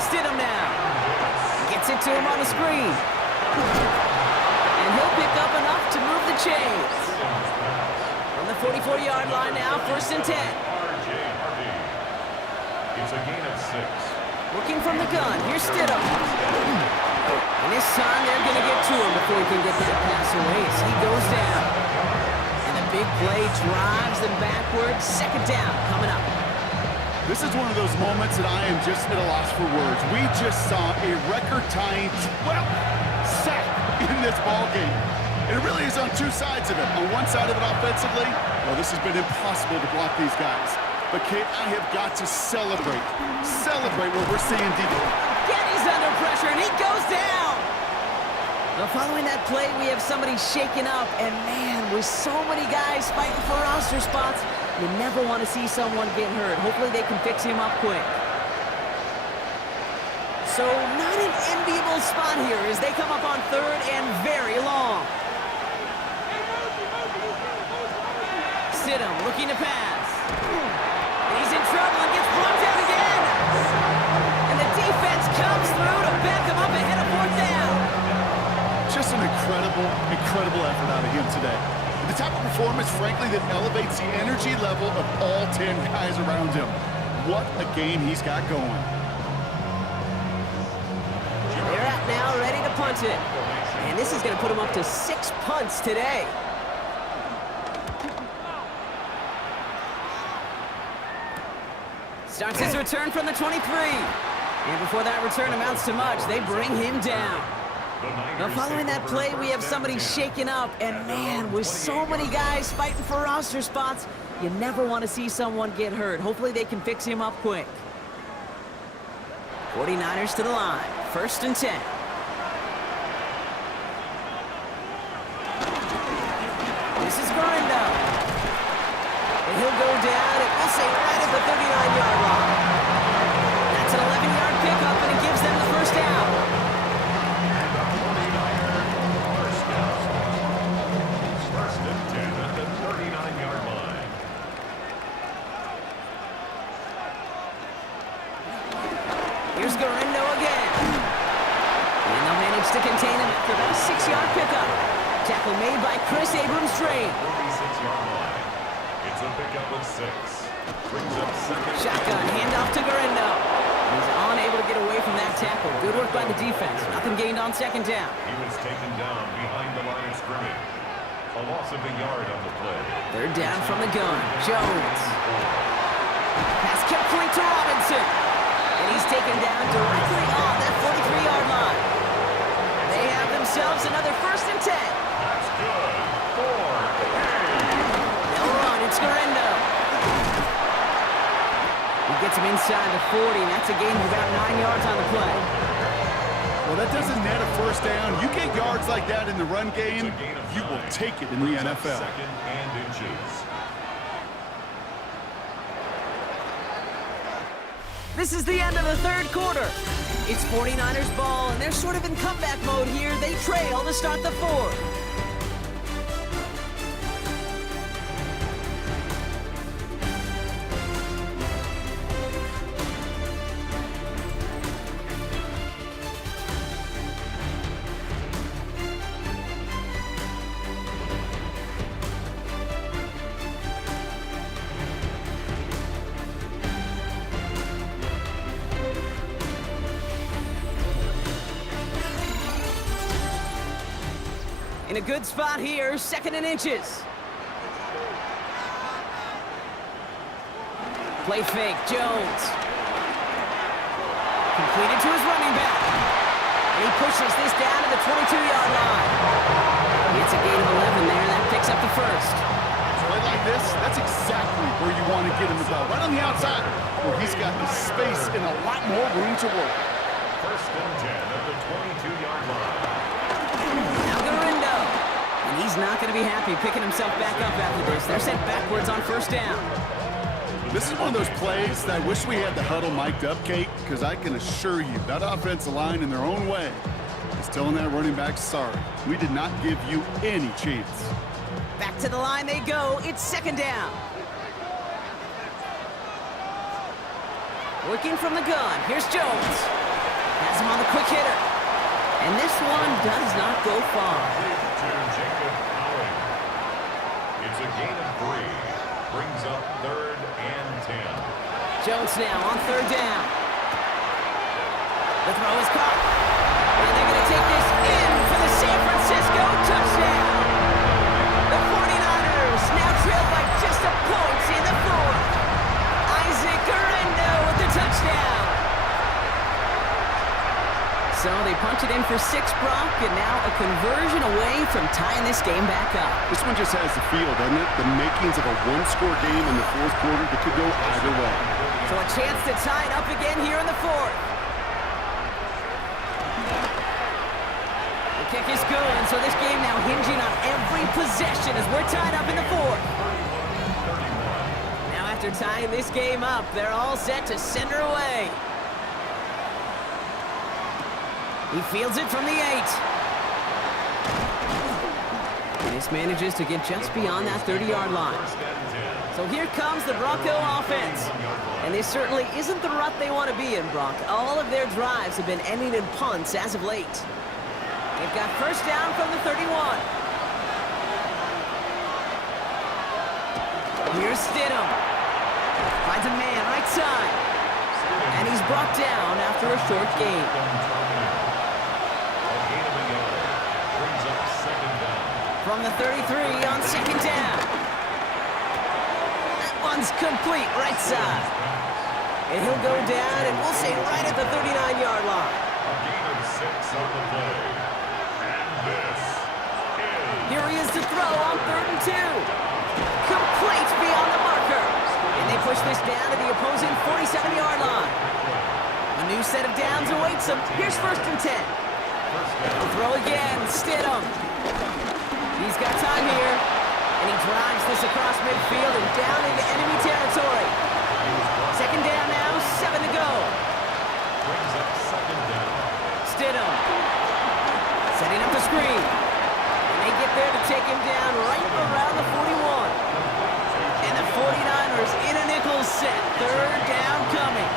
Stidham now. Gets it to him on the screen. And he'll pick up enough to move the chains. From the 44-yard line now, 1st and 10. It's a gain of 6. Looking from the gun, here's Stidham. And this time they're going to get to him before he can get that pass away as he goes down. And the big play drives them backwards. 2nd down coming up. This is one of those moments that I am just at a loss for words. We just saw a record-tying 12th sack in this ball game. And it really is on 2 sides of it. On one side of it offensively, well, this has been impossible to block these guys. But, Kate, I have got to celebrate what we're seeing deep. Again, he's under pressure, and he goes down. Well, following that play, we have somebody shaken up. And, man, with so many guys fighting for roster spots, you never want to see someone get hurt. Hopefully they can fix him up quick. So, not an enviable spot here as they come up on 3rd and very long. Stidham looking to pass. He's in trouble and gets brought down again. And the defense comes through to back him up ahead of 4th down. Just an incredible effort out of him today. The type of performance, frankly, that elevates the energy level of all 10 guys around him. What a game he's got going. They're out now, ready to punt it. And this is going to put him up to 6 punts today. Starts his return from the 23. And before that return amounts to much, they bring him down. Now, following that play, we have somebody shaken up. And, man, with so many guys fighting for roster spots, you never want to see someone get hurt. Hopefully they can fix him up quick. 49ers to the line. 1st and 10. This is Grindo. And he'll go down, and we'll say right at the 39-yard line. That's an 11-yard pickup, and it gives them the 1st down. Here's Grindo again. And they'll manage to contain him after about a 6-yard pickup. Tackle made by Chris Abrams-Drain. 46-yard line. It's a pickup of 6. Brings up 2nd. Shotgun, handoff to Grindo. He's unable to get away from that tackle. Good work by the defense. Nothing gained on 2nd down. He was taken down behind the line of scrimmage. A loss of a yard on the play. 3rd down from the gun. Jones. Pass kept point to Robinson. And he's taken down directly on that 43-yard line. They have themselves another 1st and 10. That's good. 4. They'll run. It's Grindo. He gets him inside the 40, and that's a gain of about 9 yards on the play. Well, that doesn't net a 1st down. You get yards like that in the run game, you will take it in the NFL. 2nd and inches. This is the end of the 3rd quarter. It's 49ers ball, and they're sort of in comeback mode here. They trail to start the 4th. In a good spot here, 2nd and inches. Play fake, Jones. Completed to his running back. And he pushes this down to the 22-yard line. It's a gain of 11 there, that picks up the 1st. Play like this, that's exactly where you want to get him the ball. Right on the outside, where he's got the space and a lot more room to work. First and 10 at the 22-yard line. Now Garindo. And he's not going to be happy picking himself back up after this. They're sent backwards on first down. This is one of those plays that I wish we had the huddle mic'd up, Kate, because I can assure you that offensive line in their own way is telling that running back, sorry, we did not give you any chance. Back to the line they go. It's second down. Working from the gun. Here's Jones. Has him on the quick hitter. And this one does not go far. It's a gain of 3. Brings up 3rd and 10. Jones now on third down. The throw is caught. And they're going to take this in for the San Francisco touchdown. The 49ers now trail by just a point in the fourth. Isaac Garindo with the touchdown. So they punch it in for 6, Brock, and now a conversion away from tying this game back up. This one just has the feel, doesn't it? The makings of a one-score game in the fourth quarter that could go either way. So a chance to tie it up again here in the fourth. The kick is good, and so this game now hinging on every possession as we're tied up in the fourth. Now after tying this game up, they're all set to send her away. He fields it from the 8. And this manages to get just beyond that 30-yard line. So here comes the Bronco offense. And this certainly isn't the rut they want to be in, Brock. All of their drives have been ending in punts as of late. They've got first down from the 31. Here's Stidham. Finds a man right side. And he's brought down after a short gain. From the 33 on second down. That one's complete right side. And he'll go down, and we'll say right at the 39-yard line. A gain of 6 on the play. And this is... Here he is to throw on 3rd and 2. Complete beyond the marker. And they push this down to the opposing 47-yard line. A new set of downs awaits them. Here's 1st and 10. They'll throw again, Stidham. He's got time here, and he drives this across midfield and down into enemy territory. Second down now, 7 to go. Brings up second down. Stidham setting up the screen. And they get there to take him down right around the 41. And the 49ers in a nickel set. 3rd down coming.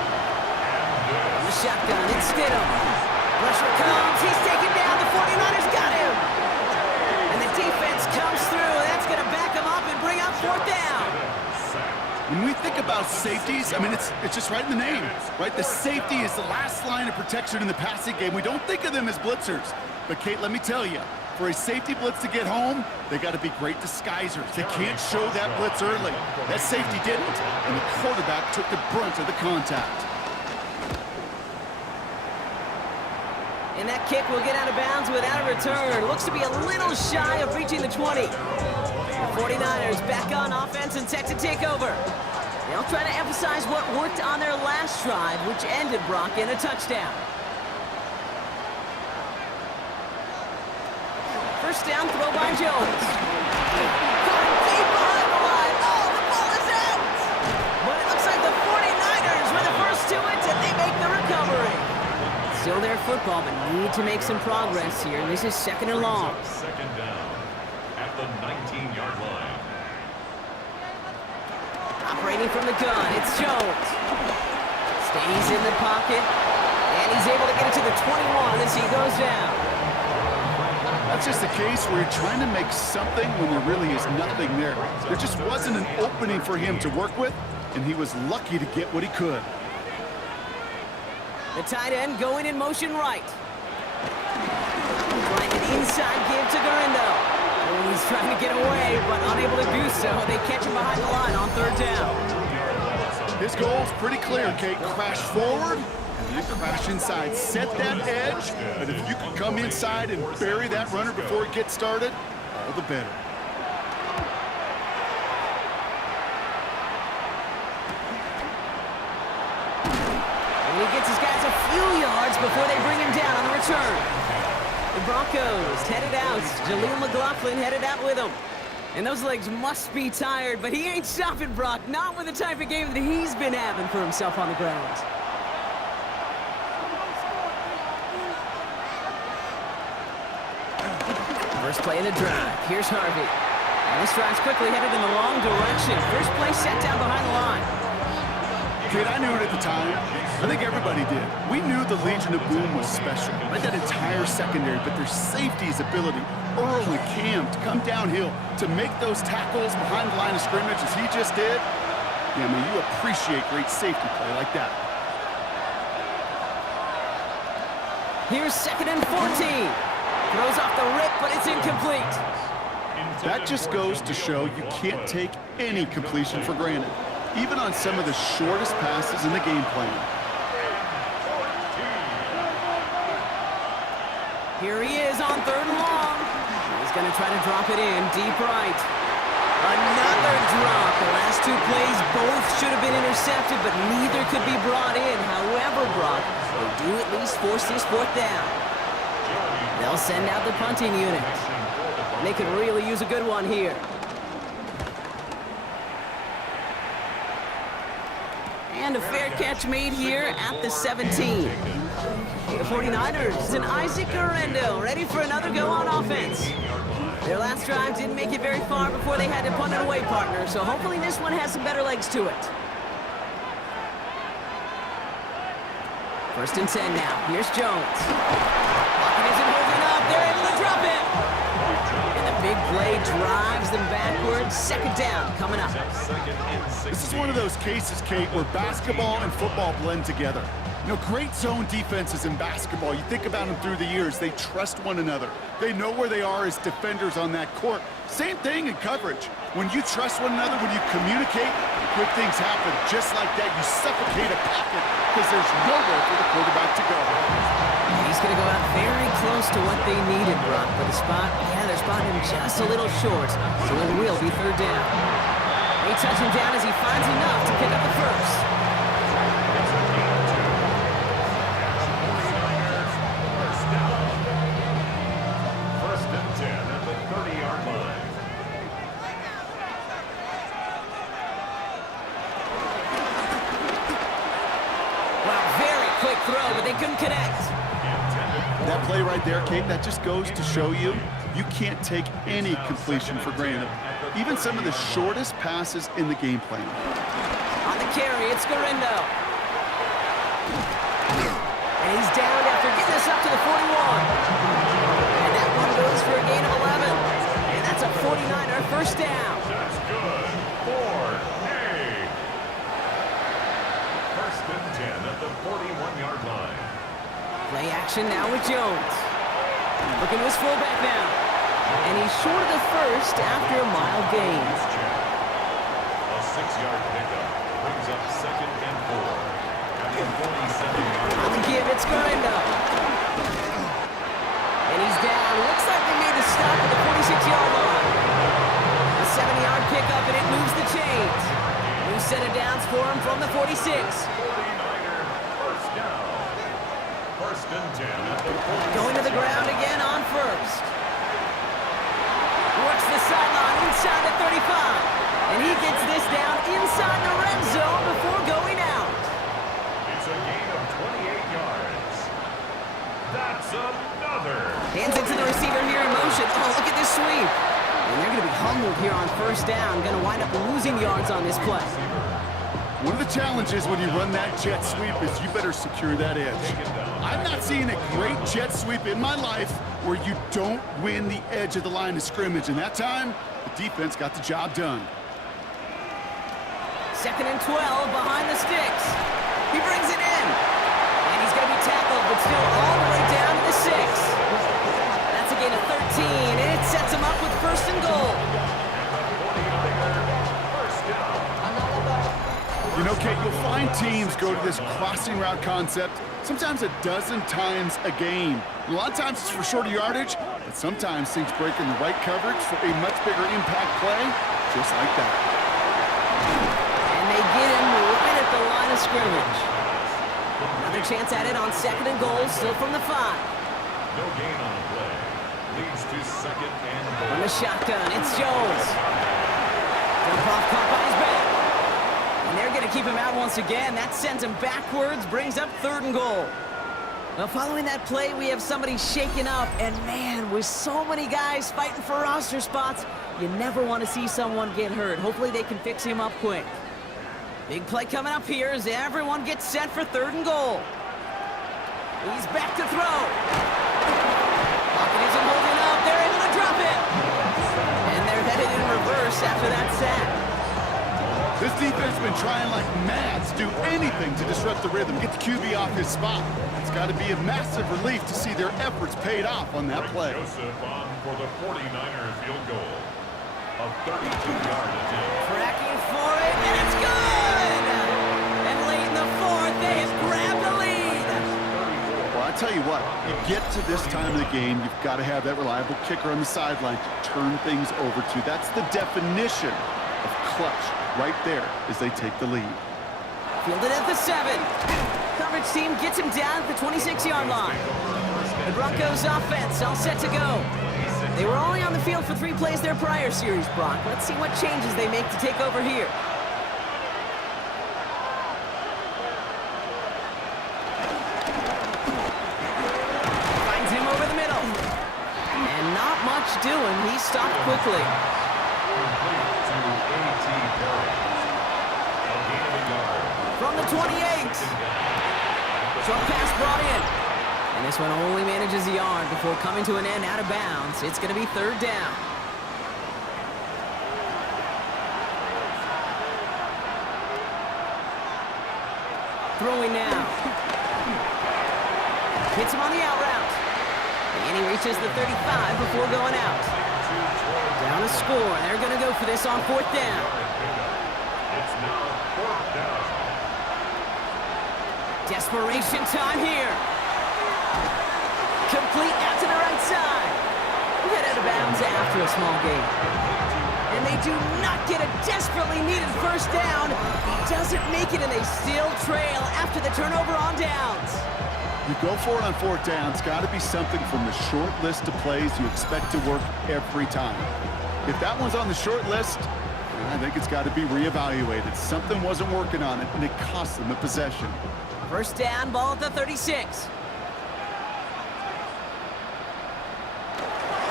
From the shotgun, it's Stidham. Pressure comes, he's taken down, the 49ers got him. Defense comes through. That's going to back him up and bring up 4th down. When we think about safeties, I mean, it's just right in the name, right? The safety is the last line of protection in the passing game. We don't think of them as blitzers. But, Kate, let me tell you, for a safety blitz to get home, they got to be great disguisers. They can't show that blitz early. That safety didn't, and the quarterback took the brunt of the contact. And that kick will get out of bounds without a return. Looks to be a little shy of reaching the 20. The 49ers back on offense and set to take over. They'll try to emphasize what worked on their last drive, which ended, Brock, in a touchdown. First down throw by Jones. Going deep behind the line. Oh, the ball is out! But it looks like the 49ers were the first to it, and they make the recovery. Still their football, but need to make some progress here. This is 2nd and long. Second down at the 19-yard line. Operating from the gun, it's Jones. Stays in the pocket, and he's able to get it to the 21 as he goes down. That's just a case where you're trying to make something when there really is nothing there. There just wasn't an opening for him to work with, and he was lucky to get what he could. The tight end going in motion right. Trying an inside give to Garindo. Oh, he's trying to get away, but unable to do so. They catch him behind the line on 3rd down. His goal's pretty clear, Kate. Crash forward, and then crash inside. Set that edge, and if you can come inside and bury that runner before it gets started, all the better. few yards before they bring him down on the return. The Broncos headed out. Jaleel McLaughlin headed out with him. And those legs must be tired, but he ain't stopping, Brock. Not with the type of game that he's been having for himself on the ground. First play of the drive. Here's Harvey. And this drive's quickly headed in the wrong direction. First play set down behind the line. Kid, I knew it at the time. I think everybody did. We knew the Legion of Boom was special. Right, that entire secondary, but their safety's ability, Earl and Cam, to come downhill, to make those tackles behind the line of scrimmage as he just did. Yeah, I mean, you appreciate great safety play like that. Here's 2nd and 14. Throws off the rip, but it's incomplete. That just goes to show you can't take any completion for granted, even on some of the shortest passes in the game plan. Here he is on 3rd and long. He's going to try to drop it in deep right. Another drop. The last 2 plays both should have been intercepted, but neither could be brought in. However, Brock, they do at least force this 4th down. They'll send out the punting unit. And they could really use a good one here. And a fair catch made here at the 17. The 49ers and Isaac Guerrero ready for another go on offense. Their last drive didn't make it very far before they had to punt it away, partner, so hopefully this one has some better legs to it. 1st and 10 now. Here's Jones. Pocket isn't holding up. They're able to drop it. And the big play drives them backwards. 2nd down coming up. This is one of those cases, Kate, where basketball and football blend together. You know, great zone defenses in basketball. You think about them through the years. They trust one another. They know where they are as defenders on that court. Same thing in coverage. When you trust one another, when you communicate, good things happen. Just like that, you suffocate a pocket because there's nowhere for the quarterback to go. He's going to go out very close to what they needed, Brock. But they're spotting him just a little short. So it will be 3rd down. They touch him down as he finds enough to pick up the first. Throw, but they couldn't connect. That play right there, Kate, that just goes to show you can't take any completion for granted. Even some of the shortest passes in the game plan. On the carry, it's Guerrero. And he's down after getting us up to the 41. And that one goes for a gain of 11. And that's a 49er first down. That's good. 4-8. 1st and 10 at the 41-yard line. Play action now with Jones. Looking to his fullback now. And he's short of the first after a mild gain. A 6-yard pickup brings up 2nd and 4. At the 47-yard line. On the give, it's Guerrero. And he's down. Looks like they made the stop at the 46-yard line. A 70-yard pickup, and it moves the chains. New set of downs for him from the 46. 49er first down. 1st and 10 at the 46. Going to the ground again on first. Works the sideline inside the 35. And he gets this down inside the red zone before going out. It's a gain of 28 yards. That's another. Hands it to the receiver here in motion. Oh, look at this sweep. And they're going to be humbled here on first down. Going to wind up losing yards on this play. One of the challenges when you run that jet sweep is you better secure that edge. I've not seen a great jet sweep in my life where you don't win the edge of the line of scrimmage. And that time, the defense got the job done. 2nd and 12 behind the sticks. He brings it in. And he's going to be tackled, but still all the way down to the 6. That's a gain of 13, and it sets him up with 1st and goal. You know, Kate, you'll find teams go to this crossing route concept sometimes a dozen times a game. A lot of times it's for shorter yardage, but sometimes things break in the right coverage for a much bigger impact play, just like that. And they get him right at the line of scrimmage. Another chance at it on 2nd and goal, still from the 5. No gain on the play. Leads to 2nd and goal. From the shotgun, it's Jones. Dump off, caught by his back. And they're going to keep him out once again. That sends him backwards, brings up 3rd and goal. Well, following that play, we have somebody shaken up. And man, with so many guys fighting for roster spots, you never want to see someone get hurt. Hopefully they can fix him up quick. Big play coming up here as everyone gets set for 3rd and goal. He's back to throw. Pocket isn't holding up. They're able to drop it. And they're headed in reverse after that sack. This defense has been trying like mad to do anything to disrupt the rhythm, get the QB off his spot. It's got to be a massive relief to see their efforts paid off on that play. Joseph on for the 49er field goal. A 32-yard attempt. Tracking for it, and it's good! And late in the 4th, they have grabbed the lead. Well, I tell you what, you get to this time of the game, you've got to have that reliable kicker on the sideline to turn things over to. That's the definition of clutch right there as they take the lead. Fielded at the 7. Coverage team gets him down at the 26-yard line. The Broncos offense all set to go. They were only on the field for 3 plays their prior series, Brock. Let's see what changes they make to take over here. Finds him over the middle. And not much doing. He stopped quickly. From the 28. Short pass brought in. And this one only manages a yard before coming to an end out of bounds. It's going to be 3rd down. Throwing now. Hits him on the out route. And he reaches the 35 before going out. Down a score. They're going to go for this on 4th down. It's now 4th down. Desperation time here. Complete out to the right side. We head out of bounds after a small gain. And they do not get a desperately needed 1st down. He doesn't make it, and they still trail after the turnover on downs. You go for it on 4th down. It's got to be something from the short list of plays you expect to work every time. If that one's on the short list, I think it's got to be reevaluated. Something wasn't working on it, and it cost them a possession. 1st down, ball at the 36.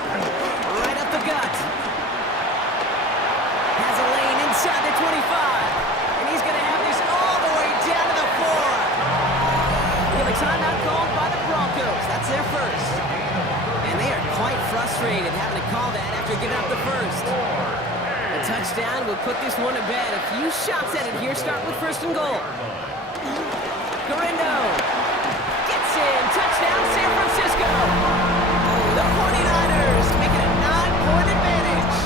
Right up the gut. Has a lane inside the 25. And he's going to have this all the way down to the 4. We have a timeout called by the Broncos. That's their 1st. And they are quite frustrated having to call that after giving up the 1st. A touchdown would put this one to bed. A few shots at it here, starting with 1st and goal. Gorindo gets in. Touchdown, San Francisco. The 49ers make it a 9-point advantage.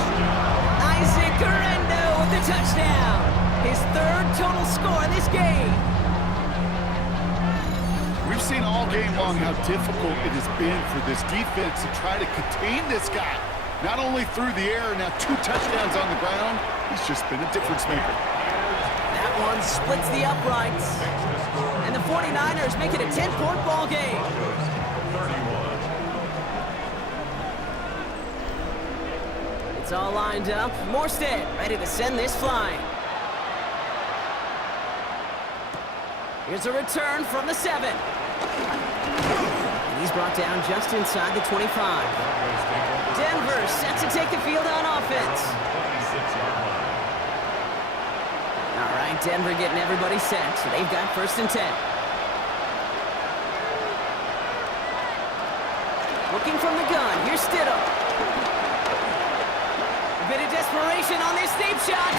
Isaac Gorindo with the touchdown. His 3rd total score in this game. We've seen all game long how difficult it has been for this defense to try to contain this guy. Not only through the air, now 2 touchdowns on the ground. He's just been a difference maker. That one splits the uprights. And the 49ers make it a 10-point ball game. It's all lined up. Morstead ready to send this flying. Here's a return from the 7. And he's brought down just inside the 25. Denver set to take the field on offense. All right, Denver getting everybody set, so they've got 1st and 10. Looking from the gun, here's Stidham. A bit of desperation on this deep shot.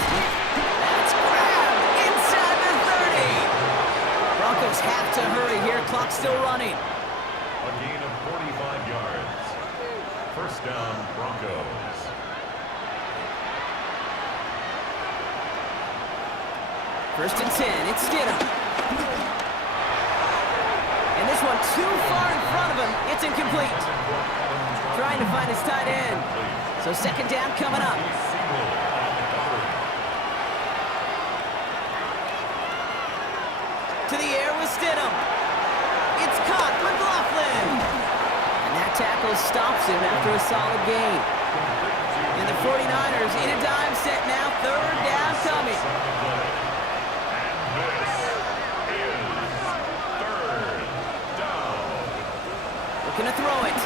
That's grabbed inside the 30. Broncos have to hurry here, clock still running. A gain of 45 yards. 1st down, Broncos. First and 10, it's Stidham. And this one too far in front of him. It's incomplete. Trying to find his tight end. So 2nd down coming up. To the air with Stidham. It's caught. McLaughlin. And that tackle stops him after a solid gain. And the 49ers in a dime set now. Third down coming. Looking to throw it.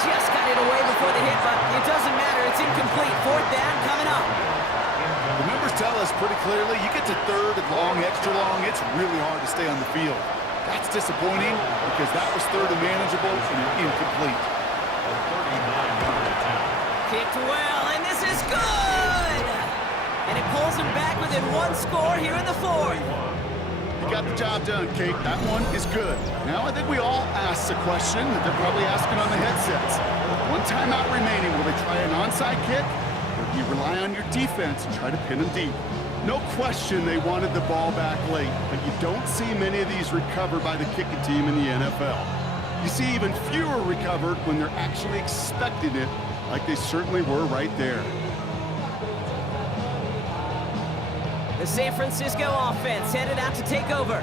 Just got it away before the hit, but it doesn't matter. It's incomplete. Fourth down coming up. The numbers tell us pretty clearly, you get to third and long, extra long, it's really hard to stay on the field. That's disappointing because that was third and manageable and incomplete. Kicked well, and this is good! And it pulls him back within one score here in the fourth. You got the job done, Kate. That one is good. Now I think we all ask the question that they're probably asking on the headsets. One timeout remaining. Will they try an onside kick? Or do you rely on your defense and try to pin them deep? No question they wanted the ball back late, but you don't see many of these recovered by the kicking team in the NFL. You see even fewer recovered when they're actually expecting it, like they certainly were right there. The San Francisco offense headed out to take over.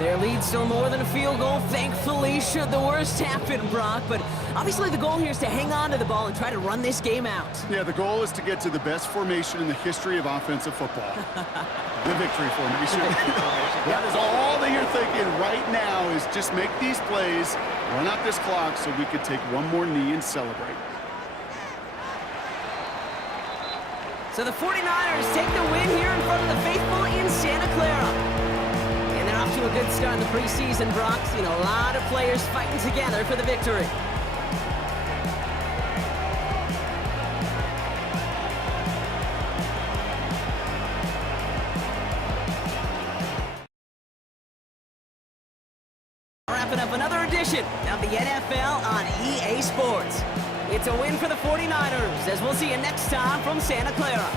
Their lead still more than a field goal, thankfully, should the worst happen, Brock. But obviously the goal here is to hang on to the ball and try to run this game out. Yeah, the goal is to get to the best formation in the history of offensive football. The victory formation. That is all that you're thinking right now is just make these plays, run out this clock so we could take one more knee and celebrate. So the 49ers take the win here in front of the faithful in Santa Clara. And they're off to a good start in the preseason, Brock. You know, a lot of players fighting together for the victory. Wrapping up another edition of the NFL on EA Sports. It's a win for the 49ers, as we'll see you next time from Santa Clara.